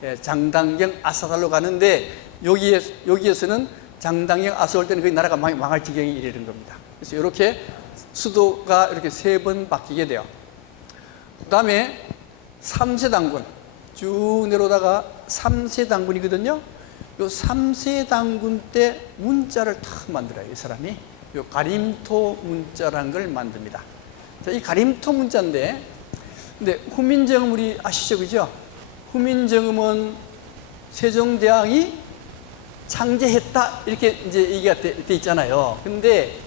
예, 장당경 아사달로 가는데 여기에서는 장당경 아사 올 때는 거의 나라가 망할 지경에 이르는 겁니다. 그래서 이렇게 수도가 이렇게 3번 바뀌게 돼요. 그 다음에 3세 당군 쭉 내려오다가 3세 당군이거든요. 요 3세 당군 때 문자를 탁 만들어요. 이 사람이 요 가림토 문자라는 걸 만듭니다. 자, 이 가림토 문자인데, 근데 후민정음 우리 아시죠, 그죠? 후민정음은 세종대왕이 창제했다 이렇게 이제 얘기가 돼 있잖아요. 근데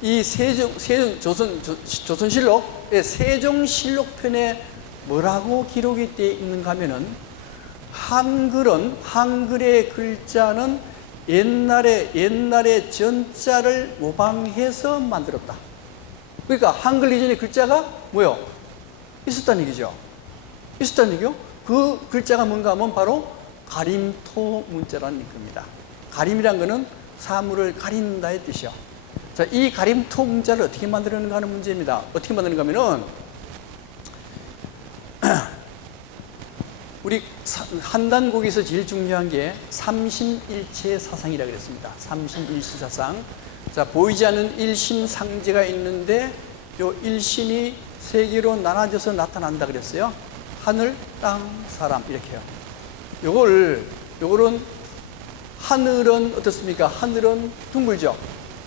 이 조선실록의 세종실록 편에 뭐라고 기록이 되어 있는가 하면은, 한글의 글자는 옛날에 전자를 모방해서 만들었다. 그러니까 한글 이전에 글자가 뭐요? 있었다는 얘기죠. 있었다는 얘기요? 그 글자가 뭔가 하면 바로 가림토 문자라는 겁니다. 가림이란 거는 사물을 가린다의 뜻이요. 자, 이 가림토 문자를 어떻게 만드는가 하는 문제입니다. 어떻게 만드는가 하면은, 우리 한단국에서 제일 중요한 게 삼신일체 사상이라고 그랬습니다. 삼신일체 사상. 자, 보이지 않는 일신상제가 있는데, 요 일신이 세 개로 나눠져서 나타난다 그랬어요. 하늘, 땅, 사람 이렇게요. 요거는 하늘은 어떻습니까? 하늘은 둥글죠.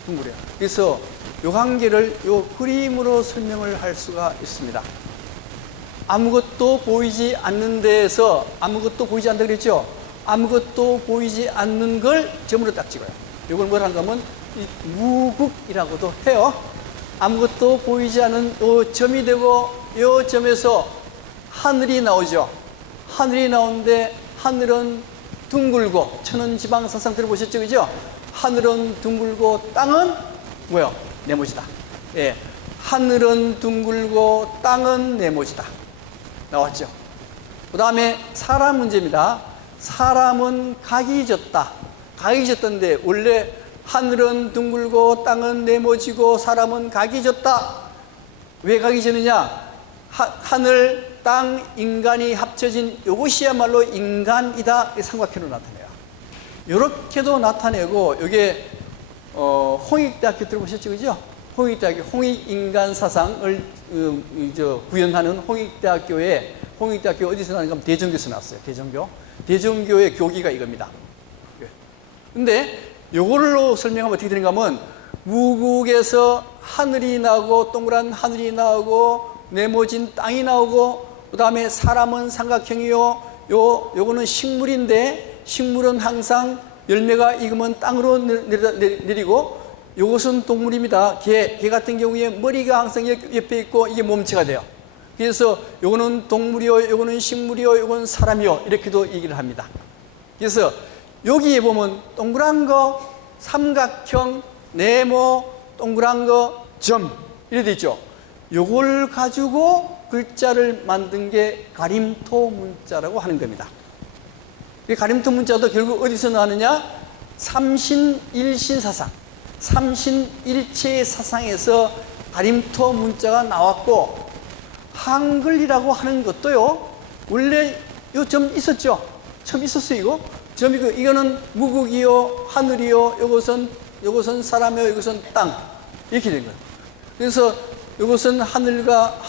둥글해요. 그래서 요 관계를 요 그림으로 설명을 할 수가 있습니다. 아무것도 보이지 않는 데에서 아무것도 보이지 않는다 그랬죠? 아무것도 보이지 않는 걸 점으로 딱 찍어요. 이걸 뭐라는가 하면 무국이라고도 해요. 아무것도 보이지 않은 요 점이 되고, 요 점에서 하늘이 나오죠. 하늘이 나오는데, 하늘은 둥글고, 천원지방사상 들어보셨죠, 그죠? 하늘은 둥글고 땅은 뭐요? 네모지다. 예, 하늘은 둥글고 땅은 네모지다. 나왔죠. 그 다음에 사람 문제입니다. 사람은 각이 졌다. 각이 졌던데, 원래 하늘은 둥글고 땅은 네모지고 사람은 각이 졌다. 왜 각이 졌느냐? 하늘, 땅, 인간이 합쳐진 이것이야말로 인간이다. 삼각형으로 나타내요. 이렇게도 나타내고, 이게 홍익대학교 들어보셨죠, 그죠? 홍익대학교 홍익인간사상을 구현하는 홍익대학교 어디서 나는가 하면 대전교에서 나왔어요. 대전교의 교기가 이겁니다. 근데 요걸로 설명하면 어떻게 되는가 하면, 무국에서 하늘이 나오고, 동그란 하늘이 나오고, 네모진 땅이 나오고, 그 다음에 사람은 삼각형이요. 요거는 식물인데, 식물은 항상 열매가 익으면 땅으로 내리고, 요것은 동물입니다. 개 같은 경우에 머리가 항상 옆에 있고, 이게 몸체가 돼요. 그래서 요거는 동물이요, 요거는 식물이요, 요건 사람이요. 이렇게도 얘기를 합니다. 그래서 여기에 보면 동그란 거, 삼각형, 네모, 동그란 거, 점 이렇게 돼 있죠. 요걸 가지고 글자를 만든 게 가림토 문자라고 하는 겁니다. 이 가림토 문자도 결국 어디서 나느냐? 삼신일신 사상, 삼신일체의 사상에서 가림토 문자가 나왔고, 한글이라고 하는 것도요, 원래 요 점 있었죠? 처음 있었어요, 이거? 점이고, 이거는 무국이요, 하늘이요, 요것은 사람이요, 이것은 땅. 이렇게 된 거예요. 그래서 이것은 하늘과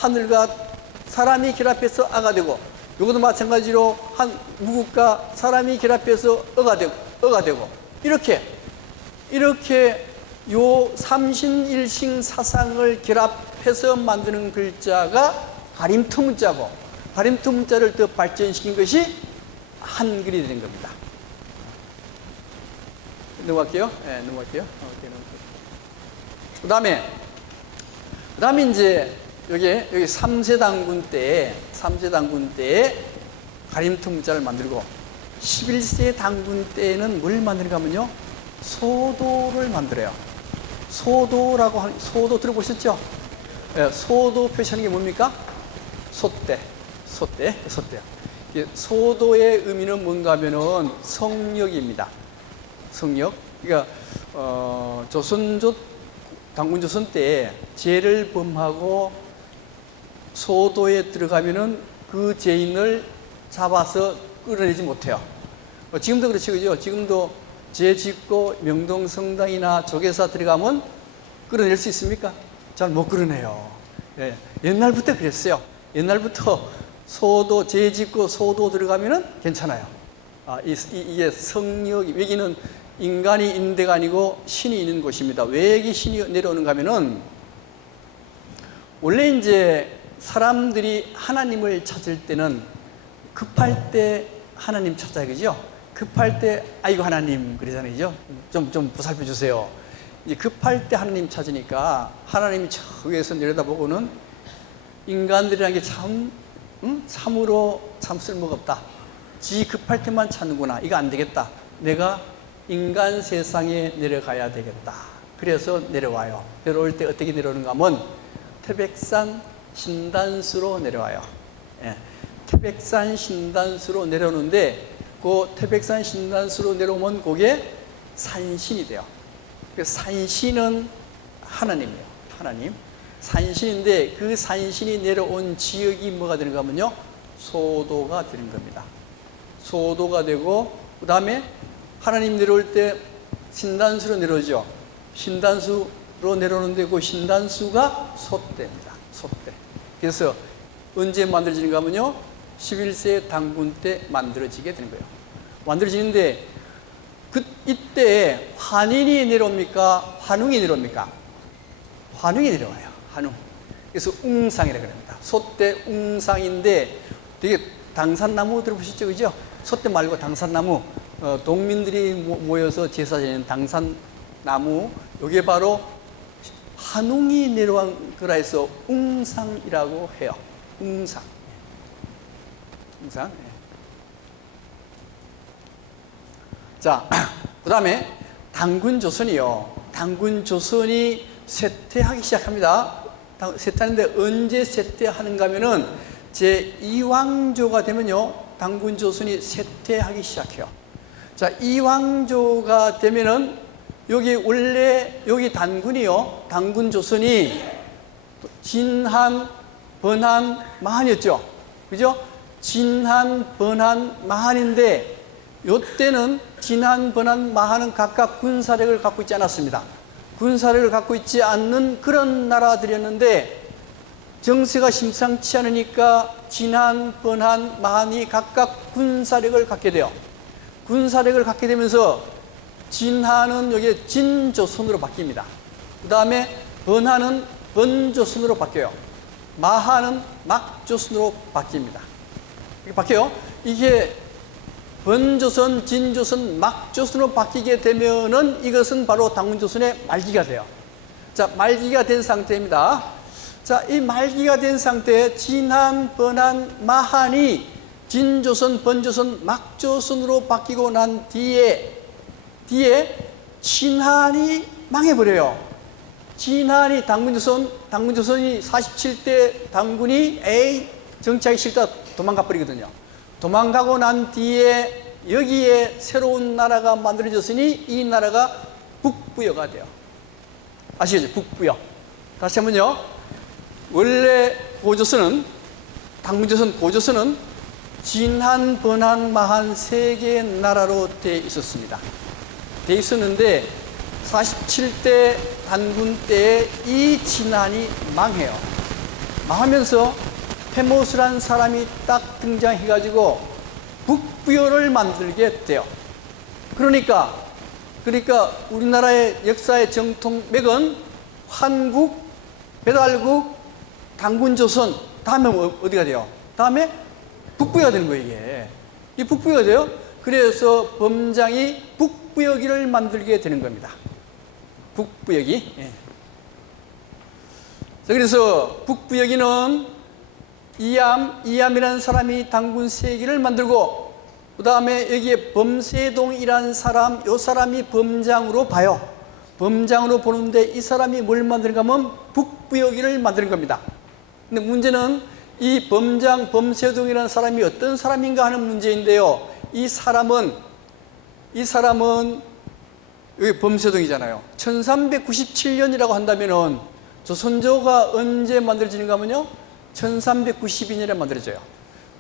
사람이 결합해서 아가 되고, 이것도 마찬가지로 무국과 사람이 결합해서 어가 되고, 이렇게 요 삼신일신 사상을 결합해서 만드는 글자가 가림토 문자고, 가림토 문자를 더 발전시킨 것이 한글이 되는 겁니다. 넘어갈게요. 네, 넘어갈게요. 그 다음에 이제 여기 삼세당군 때에 가림토 문자를 만들고, 11세 당군 때에는 뭘 만드는가 하면요, 소도를 만들어요. 소도 들어보셨죠? 네, 소도 표시하는 게 뭡니까? 소대. 소도의 의미는 뭔가 하면은 성역입니다. 성역. 그러니까 당군 조선 때 죄를 범하고 소도에 들어가면은 그 죄인을 잡아서 끌어내지 못해요. 지금도 그렇죠, 그죠? 지금도 죄 짓고 명동성당이나 조계사 들어가면 끌어낼 수 있습니까? 잘 못 끌어내요. 예, 옛날부터 그랬어요. 옛날부터 죄 짓고 소도 들어가면은 괜찮아요. 이게 성역이, 여기는 인간이 있는 데가 아니고 신이 있는 곳입니다. 왜 여기 신이 내려오는가 하면은, 원래 이제 사람들이 하나님을 찾을 때는 급할 때 하나님 찾아야, 그죠? 급할 때 아이고 하나님 그러잖아요, 그죠? 좀 보살펴 주세요. 이제 급할 때 하나님 찾으니까 하나님이 저 위에서 내려다보고는 인간들이라는 게 참으로 쓸모가 없다. 지 급할 때만 찾는구나. 이거 안 되겠다. 내가 인간 세상에 내려가야 되겠다. 그래서 내려와요. 내려올 때 어떻게 내려오는가 하면 태백산 신단수로 내려와요. 예. 태백산 신단수로 내려오는데, 그 태백산 신단수로 내려오면 그게 산신이 돼요. 그 산신은 하나님이에요. 하나님. 산신인데 그 산신이 내려온 지역이 뭐가 되는가 하면요, 소도가 되는 겁니다. 소도가 되고, 그 다음에 하나님 내려올 때 신단수로 내려오죠. 신단수로 내려오는데 그 신단수가 소대입니다. 소대. 그래서 언제 만들어지는가 하면요, 11세 당군 때 만들어지게 되는 거예요. 만들어지는데 이때 환인이 내려옵니까? 환웅이 내려옵니까? 환웅이 내려와요. 환웅. 그래서 웅상이라고 합니다. 소대 웅상인데, 되게 당산나무 들어보셨죠, 그죠? 소대 말고 당산나무, 동민들이 모여서 제사 지내는 당산나무, 이게 바로 환웅이 내려온 거라 해서 웅상이라고 해요. 웅상. 웅상. 자, 그 다음에 당군조선이요. 당군조선이 쇠퇴하기 시작합니다. 쇠퇴하는데 언제 쇠퇴하는가 하면은 제2왕조가 되면요, 당군조선이 쇠퇴하기 시작해요. 자, 이왕조가 되면은 여기 단군이요, 당군조선이 진한, 번한, 마한이었죠. 그죠? 진한, 번한, 마한인데, 요때는 진한, 번한, 마한은 각각 군사력을 갖고 있지 않았습니다. 군사력을 갖고 있지 않는 그런 나라들이었는데, 정세가 심상치 않으니까 진한, 번한, 마한이 각각 군사력을 갖게 돼요. 군사력을 갖게 되면서 진한은 여기 진조선으로 바뀝니다. 그 다음에 번한은 번조선으로 바뀌어요. 마한은 막조선으로 바뀝니다. 이렇게 바뀌어요. 이게 번조선, 진조선, 막조선으로 바뀌게 되면은 이것은 바로 당군조선의 말기가 돼요. 자, 말기가 된 상태입니다. 자, 이 말기가 된 상태에 진한, 번한, 마한이 진조선, 번조선, 막조선으로 바뀌고 난 뒤에 진한이 망해버려요. 진한이 당군조선이 47대 당군이 정치하기 싫다 도망가 버리거든요. 도망가고 난 뒤에 여기에 새로운 나라가 만들어졌으니 이 나라가 북부여가 돼요. 아시겠죠? 북부여. 다시 한번요. 원래 당군조선 고조선은 진한, 번한, 마한 세 개의 나라로 돼 있었습니다. 돼 있었는데 47대 단군 때에 이 진한이 망해요. 망하면서 해모수란 사람이 딱 등장해가지고 북부여를 만들게 돼요. 그러니까 우리나라의 역사의 정통맥은 한국, 배달국, 당군조선, 다음에 어디가 돼요? 다음에 북부여가 되는 거예요, 이게. 이 북부여가 돼요. 그래서 범장이 북부여기를 만들게 되는 겁니다. 북부여기. 예. 그래서 북부여기는 이암이라는 사람이 당군 세기를 만들고, 그 다음에 여기에 범세동이라는 사람, 이 사람이 범장으로 봐요. 범장으로 보는데 이 사람이 뭘 만드는가 하면 북부여기를 만드는 겁니다. 근데 문제는 이 범세동이라는 사람이 어떤 사람인가 하는 문제인데요. 이 사람은 여기 범세동이잖아요. 1397년이라고 한다면은 조선조가 언제 만들어지는가 하면요. 1392년에 만들어져요.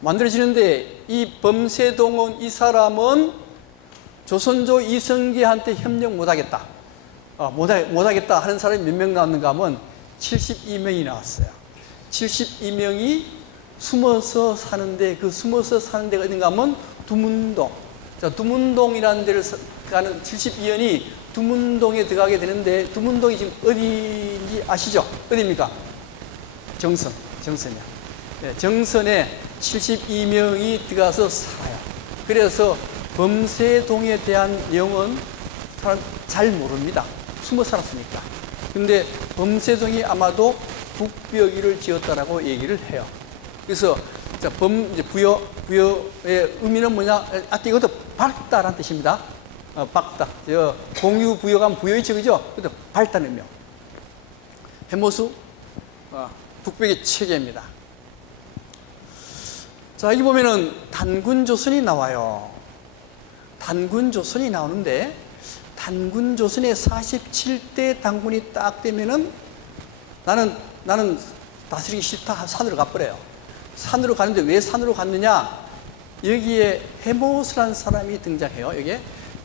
만들어지는데 이 범세동은, 이 사람은 조선조 이성계한테 협력 못하겠다. 못하겠다 하는 사람이 몇 명 나왔는가 하면 72명이 나왔어요. 72명이 숨어서 사는데, 그 숨어서 사는 데가 어딘가 하면 두문동. 자, 두문동이라는 데를 가는 72년이 두문동에 들어가게 되는데, 두문동이 지금 어디인지 아시죠? 어디입니까? 정선이야. 네, 정선에 72명이 들어가서 살아요. 그래서 범세동에 대한 내용은 사람 잘 모릅니다. 숨어 살았으니까. 근데 범세동이 아마도 북부여기를 지었다라고 얘기를 해요. 그래서 자, 부여의 의미는 뭐냐? 이것도 밝다라는 뜻입니다. 밝다. 공유부여가 부여이죠, 그죠? 그것도 밝다는 의미요. 해모수 북부여기 체계입니다. 자, 여기 보면은 단군조선이 나와요. 단군조선이 나오는데, 단군조선의 47대 당군이 딱 되면은 나는 다스리기 싫다. 산으로 가버려요. 산으로 가는데 왜 산으로 갔느냐? 여기에 해모수라는 사람이 등장해요. 여기에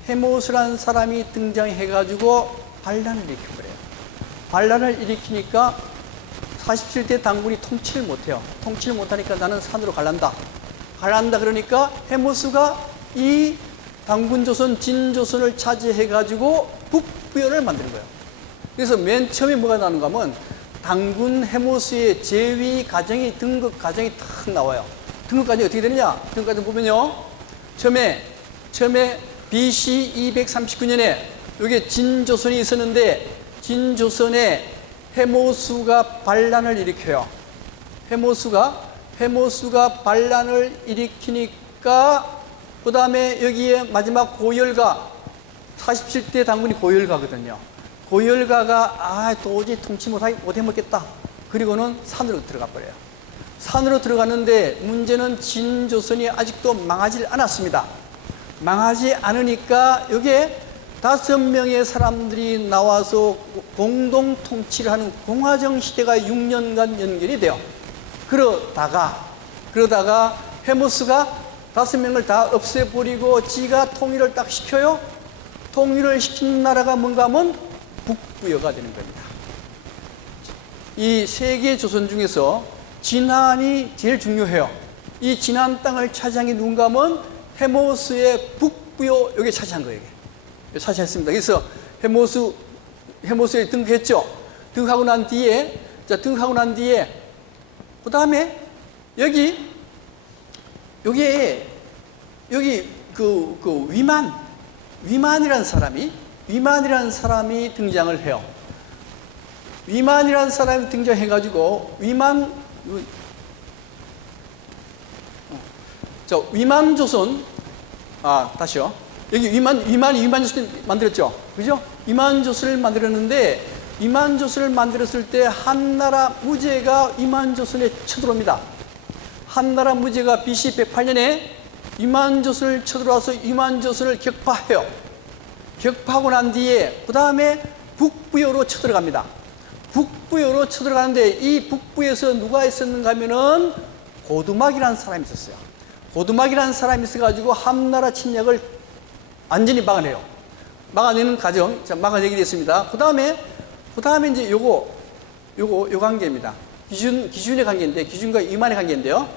해모수라는 사람이 등장해가지고 반란을 일으켜버려요. 반란을 일으키니까 47대 당군이 통치를 못해요. 통치를 못하니까 나는 산으로 갈란다. 그러니까 해모수가 이 당군조선, 진조선을 차지해가지고 북부여를 만드는 거예요. 그래서 맨 처음에 뭐가 나는가 하면 당군 해모수의 제위 과정이, 등급 과정이 탁 나와요. 등급 과정이 어떻게 되느냐? 등급 과정 보면요. 처음에 BC 239년에 여기에 진조선이 있었는데, 진조선에 해모수가 반란을 일으켜요. 해모수가 반란을 일으키니까, 그 다음에 여기에 마지막 고열가, 47대 당군이 고열가거든요. 고열가가 도저히 통치 못해 먹겠다. 그리고는 산으로 들어가 버려요. 산으로 들어갔는데 문제는 진조선이 아직도 망하지 않았습니다. 망하지 않으니까 여기에 5명의 사람들이 나와서 공동 통치를 하는 공화정 시대가 6년간 연결이 돼요. 그러다가 해모수가 5명을 다 없애버리고 지가 통일을 딱 시켜요. 통일을 시킨 나라가 뭔가 하면 북부여가 되는 겁니다. 이 세계 조선 중에서 진한이 제일 중요해요. 이 진한 땅을 차지한 게 누군가 하면 해모수의 북부여, 여기 차지한 거예요. 차지했습니다. 그래서 해모수에 등극했죠. 등극하고 난 뒤에, 그 다음에 여기 위만이라는 사람이 등장을 해요. 위만이라는 사람이 등장해가지고 위만조선, 다시요. 여기 위만조선을 만들었죠. 그죠? 위만조선을 만들었는데, 위만조선을 만들었을 때 한나라 무제가 위만조선에 쳐들어옵니다. 한나라 무제가 BC 108년에 위만조선을 쳐들어와서 위만조선을 격파해요. 격파하고 난 뒤에 그 다음에 북부여로 쳐들어갑니다. 북부여로 쳐들어가는데 이 북부에서 누가 있었는가 하면은 고두막이라는 사람이 있었어요. 고두막이라는 사람이 있어가지고 한나라 침략을 완전히 막아내요. 막아내는 과정, 자, 막아내게 됐습니다. 그 다음에 이제 요거 관계입니다. 기준의 관계인데, 기준과 위만의 관계인데요.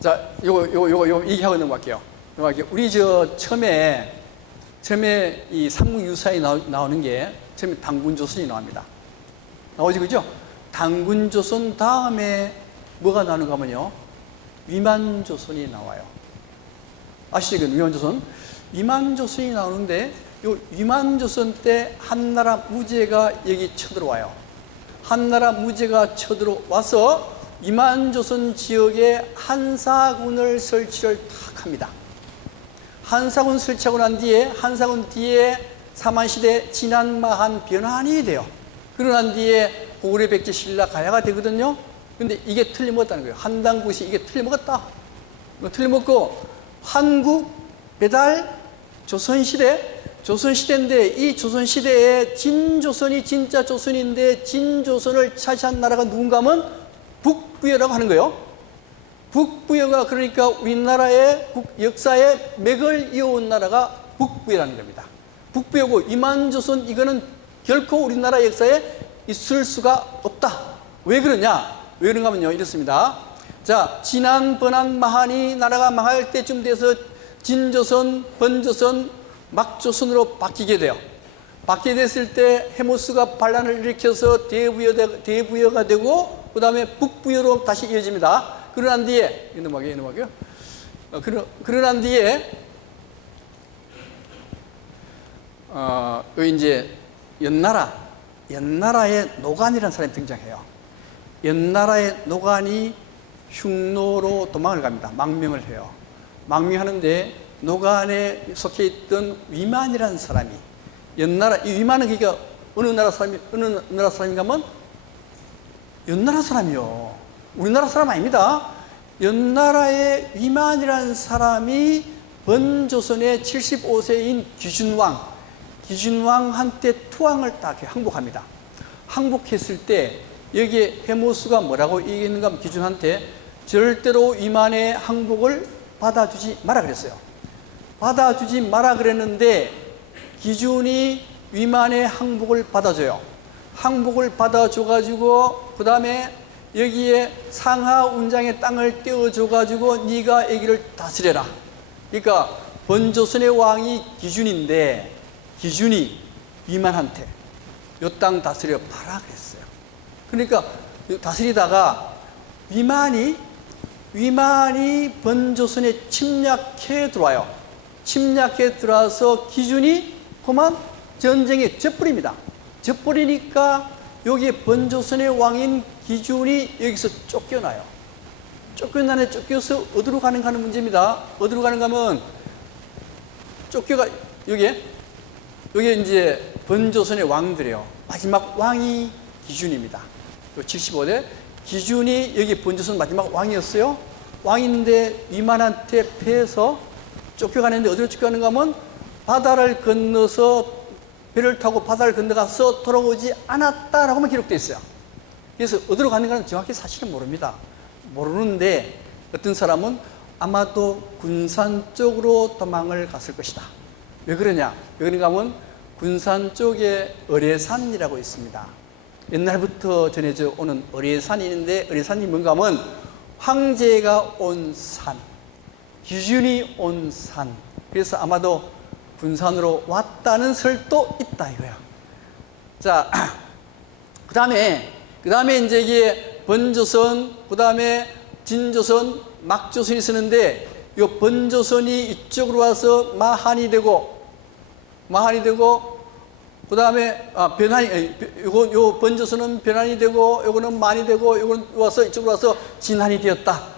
자, 요거 얘기하고 넘어갈게요. 우리 처음에 이 삼국유사에 나오는 게 처음에 당군조선이 나옵니다. 나오지, 그죠? 당군조선 다음에 뭐가 나오는가 하면요, 위만조선이 나와요. 아시죠? 위만조선. 위만조선이 나오는데, 요 위만조선 때 한나라 무제가 여기 쳐들어와요. 한나라 무제가 쳐들어와서 위만조선 지역에 한사군을 설치를 탁 합니다. 한사군 설치하고 난 뒤에, 한사군 뒤에 사만시대 진안마한 변환이 돼요. 그러고 난 뒤에 고구려 백제 신라 가야가 되거든요. 근데 이게 틀림없다는 거예요. 한당굿이 이게 틀림없다. 틀림없고, 한국, 배달, 조선시대인데, 이 조선시대에 진조선이 진짜 조선인데, 진조선을 차지한 나라가 누군가 하면 북부여라고 하는 거예요. 북부여가 그러니까 우리나라의 역사의 맥을 이어온 나라가 북부여라는 겁니다. 북부여고 위만조선, 이거는 결코 우리나라 역사에 있을 수가 없다. 왜 그러냐? 왜 그런가 하면요, 이렇습니다. 자, 진안, 번안, 마한이 나라가 망할 때쯤 돼서 진조선, 번조선, 막조선으로 바뀌게 돼요. 바뀌게 됐을 때 해모수가 반란을 일으켜서 대부여가 되고, 그 다음에 북부여로 다시 이어집니다. 그러난 뒤에, 넘어가게요. 그러난 뒤에, 이제 연나라의 노간이라는 사람이 등장해요. 연나라의 노간이 흉노로 도망을 갑니다. 망명을 해요. 망명하는데 노간에 속해 있던 위만이라는 사람이, 이 위만은 그러니까 어느 나라 사람인가 하면 연나라 사람이요. 우리나라 사람 아닙니다. 연나라의 위만이라는 사람이 번조선의 75세인 기준왕한테 투항을 딱 항복합니다. 항복했을 때 여기에 해모수가 뭐라고 얘기했는가 하면 기준한테 절대로 위만의 항복을 받아주지 마라 그랬어요. 받아주지 마라 그랬는데 기준이 위만의 항복을 받아줘요. 항복을 받아줘가지고 그 다음에 여기에 상하 운장의 땅을 떼어줘가지고 네가 여기를 다스려라. 그러니까 번조선의 왕이 기준인데 기준이 위만한테 이 땅 다스려 봐라 그랬어요. 그러니까 다스리다가 위만이 번조선에 침략해 들어와요. 침략해 들어와서 기준이 그만 전쟁에 져버립니다. 져버리니까 여기 번조선의 왕인 기준이 여기서 쫓겨나요. 쫓겨서 어디로 가는가 하는 문제입니다. 어디로 가는가 하면 여기 이제 번조선의 왕들이에요. 마지막 왕이 기준입니다. 75대 기준이 여기 번조선 마지막 왕이었어요. 왕인데 위만한테 패해서 쫓겨가는데 어디로 쫓겨가는가 하면 바다를 건너서 배를 타고 바다를 건너가서 돌아오지 않았다라고만 기록되어 있어요. 그래서 어디로 가는가는 정확히 사실은 모릅니다. 모르는데 어떤 사람은 아마도 군산 쪽으로 도망을 갔을 것이다. 왜 그러냐? 왜 그런가 하면 군산 쪽에 의례산이라고 있습니다. 옛날부터 전해져 오는 의례산이 있는데 의례산이 뭔가 하면 황제가 온 산, 기준이 온 산. 그래서 아마도 군산으로 왔다는 설도 있다 이거야. 자, 그 다음에 이제 이게 번조선, 그 다음에 진조선, 막조선이 있었는데 이 번조선이 이쪽으로 와서 마한이 되고 그 다음에 요 번조선은 변환이 되고 요거는 만이 되고 요거는 와서 이쪽으로 와서 진한이 되었다.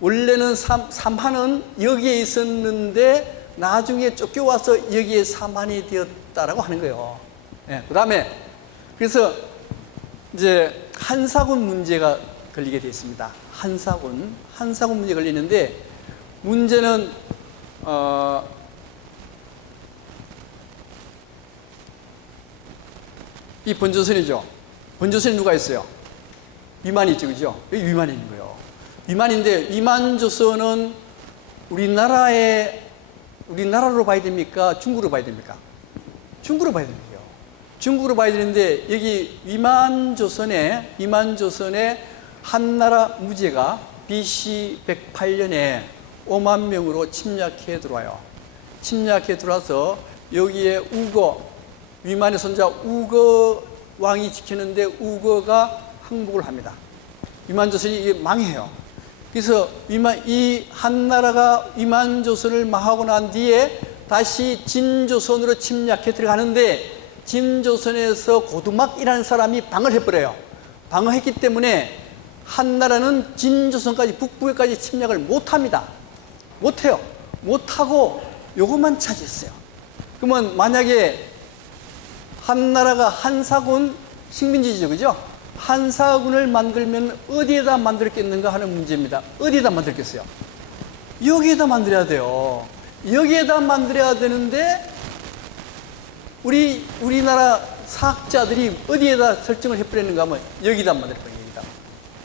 원래는 삼한은 여기에 있었는데 나중에 쫓겨와서 여기에 삼한이 되었다라고 하는 거예요. 예, 그 다음에 그래서 이제 한사군 문제가 걸리게 되어 있습니다. 한사군 문제 걸리는데 문제는 이 번조선이죠. 번조선이 누가 있어요? 위만이 있죠, 그죠? 여기 위만이 있는 거예요. 위만인데 위만조선은 우리나라로 봐야 됩니까? 중국으로 봐야 됩니까? 중국으로 봐야 됩니다. 중국으로 봐야 되는데 여기 위만조선의 한나라 무제가 BC 108년에 5만 명으로 침략해 들어와요. 침략해 들어와서 여기에 위만의 손자 우거 왕이 지키는데 우거가 항복을 합니다. 위만조선이 망해요. 그래서 이 한나라가 위만조선을 망하고 난 뒤에 다시 진조선으로 침략해 들어가는데 진조선에서 고두막이라는 사람이 방을 해버려요. 방어했기 때문에 한나라는 진조선까지 북부에까지 침략을 못합니다. 못해요. 못하고 요것만 차지했어요. 그러면 만약에 한나라가 한사군 식민지죠, 그죠? 한사군을 만들면 어디에다 만들었겠는가 하는 문제입니다. 어디에다 만들겠어요? 여기에다 만들어야 돼요. 여기에다 만들어야 되는데 우리나라 사학자들이 어디에다 설정을 해버렸는가 하면 여기다 만들어버려요.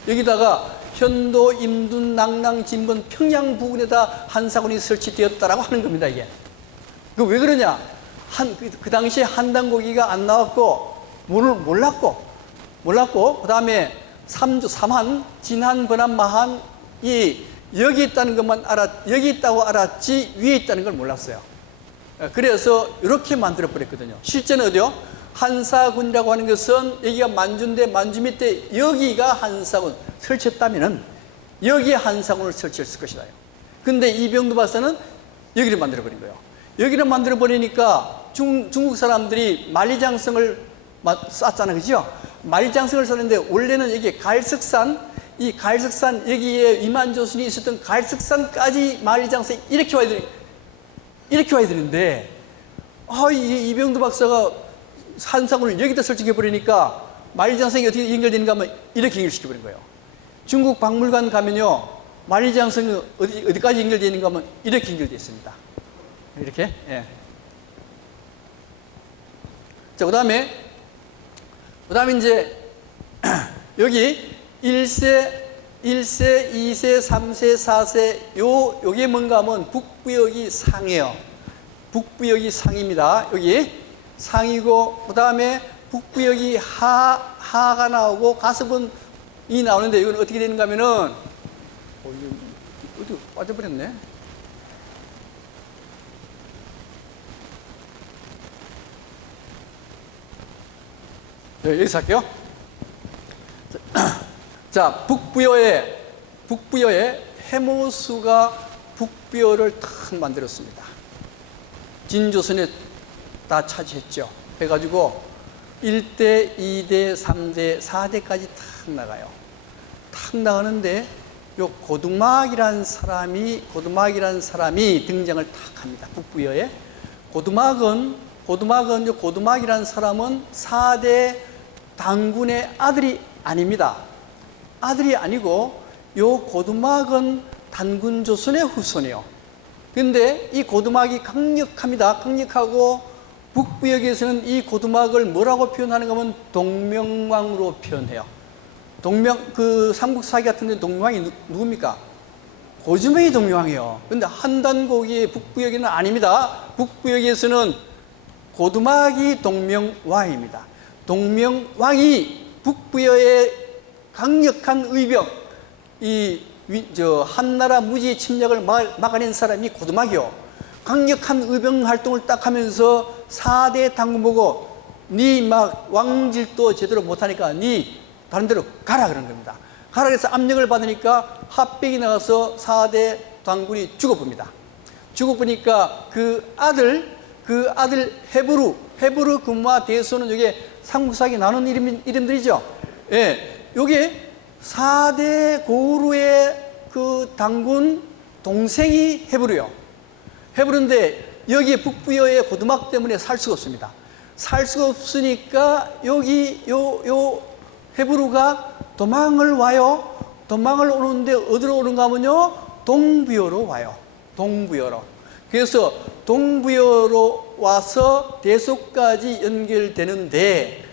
여기다가 현도, 임둔, 낙랑, 진번, 평양 부근에다 한사군이 설치되었다라고 하는 겁니다, 이게. 그 왜 그러냐? 그 당시에 한단고기가 안 나왔고, 몰랐고, 그 다음에 삼한, 진한, 번한, 마한이 여기 있다는 것만 여기 있다고 알았지, 위에 있다는 걸 몰랐어요. 그래서 이렇게 만들어버렸거든요. 실제는 어디요? 한사군이라고 하는 것은 여기가 만주인데 만주 밑에 여기가 한사군 설치했다면은 여기에 한사군을 설치했을 것이다. 근데 이병두 박사는 여기를 만들어버린 거예요. 여기를 만들어버리니까 중국 사람들이 만리장성을 쌌잖아요. 그죠? 만리장성을 쌌는데 원래는 여기 갈석산 여기에 위만조선이 있었던 갈석산까지 만리장성이 이렇게 와야 되는데 이병두 박사가 한사군을 여기다 설치해버리니까 만리장성이 어떻게 연결되는가 하면 이렇게 연결시켜버린 거예요. 중국 박물관 가면요, 만리장성이 어디까지 연결되는가 하면 이렇게 연결되어 있습니다. 이렇게. 예. 자, 그 다음에 이제 여기 1세, 2세, 3세, 4세 요게 뭔가 하면 북부역이 상이에요. 북부역이 상입니다. 여기 상이고, 그 다음에 북부역이 하가 나오고 가습은 이 나오는데 이건 어떻게 되는가 하면은 어디 빠져버렸네. 네, 여기서 할게요. 자, 북부여에 해모수가 북부여를 탁 만들었습니다. 진조선에 다 차지했죠. 해가지고 1대, 2대, 3대, 4대까지 탁 나가요. 탁 나가는데 요 고두막이라는 사람이 등장을 탁 합니다. 북부여에. 고두막이라는 사람은 4대 당군의 아들이 아닙니다. 아들이 아니고 요 고두막은 단군조선의 후손이에요. 근데 이 고두막이 강력합니다. 강력하고 북부역에서는 이 고두막을 뭐라고 표현하는가 하면 동명왕으로 표현해요. 그 삼국사기 같은 데 동명왕이 누굽니까? 고주명이 동명왕이에요. 근데 한단고기의 북부역에는 아닙니다. 북부역에서는 고두막이 동명왕입니다. 동명왕이 북부여의 강력한 의병, 한나라 무지 침략을 막아낸 사람이 고두막이요. 강력한 의병 활동을 딱 하면서 4대 당군 보고 니 막 왕질도 제대로 못하니까 니 다른 데로 가라 그런 겁니다. 가라 그래서 압력을 받으니까 합백이 나가서 4대 당군이 죽어봅니다. 죽어보니까 그 아들 헤브르 금화 대소는 이게 삼국사기 나눈 이름들이죠. 예, 요게 4대 고루의 그 당군 동생이 헤브르요. 헤브르인데 여기 북부여의 고두막 때문에 살 수가 없습니다. 살 수가 없으니까 여기 요 헤브르가 도망을 와요. 도망을 오는데 어디로 오는가 하면요, 동부여로 와요. 동부여로. 그래서 동부여로 와서 대소까지 연결되는데,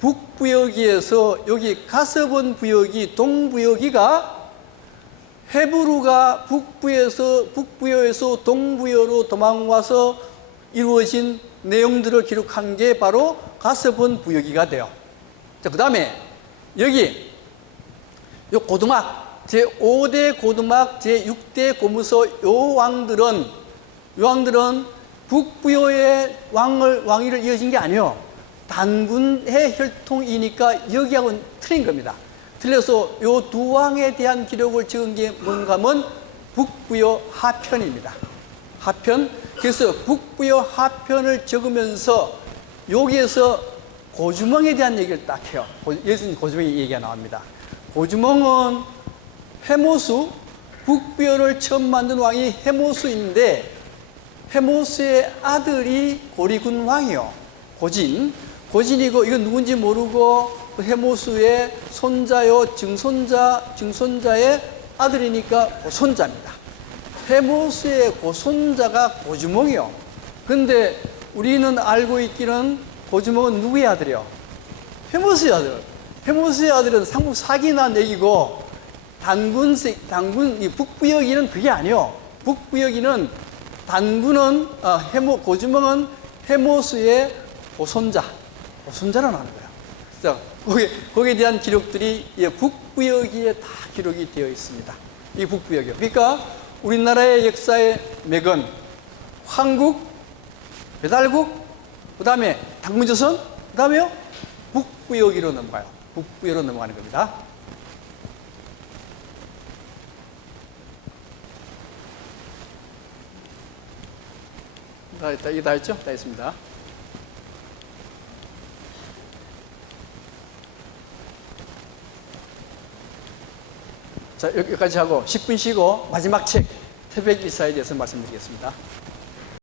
북부여기에서 여기 가서본 부여기, 동부여기가 헤브루가 북부여에서 동부여로 도망와서 이루어진 내용들을 기록한 게 바로 가서본 부여기가 돼요. 자, 그 다음에 여기 요 고두막, 제5대 고두막, 제6대 고무서 요 왕들은 북부여의 왕위를 이어진 게 아니에요. 단군의 혈통이니까 여기하고는 틀린 겁니다. 틀려서 요 두 왕에 대한 기록을 적은 게 뭔가 하면 북부여 하편입니다. 하편. 그래서 북부여 하편을 적으면서 여기에서 고주멍에 대한 얘기를 딱 해요. 예수님 고주멍 얘기가 나옵니다. 고주멍은 헤모수, 북부여를 처음 만든 왕이 헤모수인데, 헤모스의 아들이 고리군 왕이요. 고진이고, 이건 누군지 모르고, 헤모스의 손자요, 증손자의 아들이니까 고손자입니다. 헤모스의 고손자가 고주몽이요. 근데 우리는 알고 있기는 고주몽은 누구의 아들이요? 헤모스의 아들. 헤모스의 아들은 삼국 사기 난 얘기고, 단군, 북부여기는 그게 아니요. 북부여기는 단군은, 고주몽은 헤모스의 고손자로 나오는 거예요. 그래서 거기에 대한 기록들이 북부여기에 다 기록이 되어 있습니다. 이 북부여기요. 그러니까 우리나라의 역사의 맥은 황국, 배달국, 그 다음에 당문조선, 그 다음에요, 북부여기로 넘어가요. 북부여로 넘어가는 겁니다. 이게 다 했죠? 다 했습니다. 자, 여기까지 하고 10분 쉬고 마지막 책 태백일사에 대해서 말씀드리겠습니다.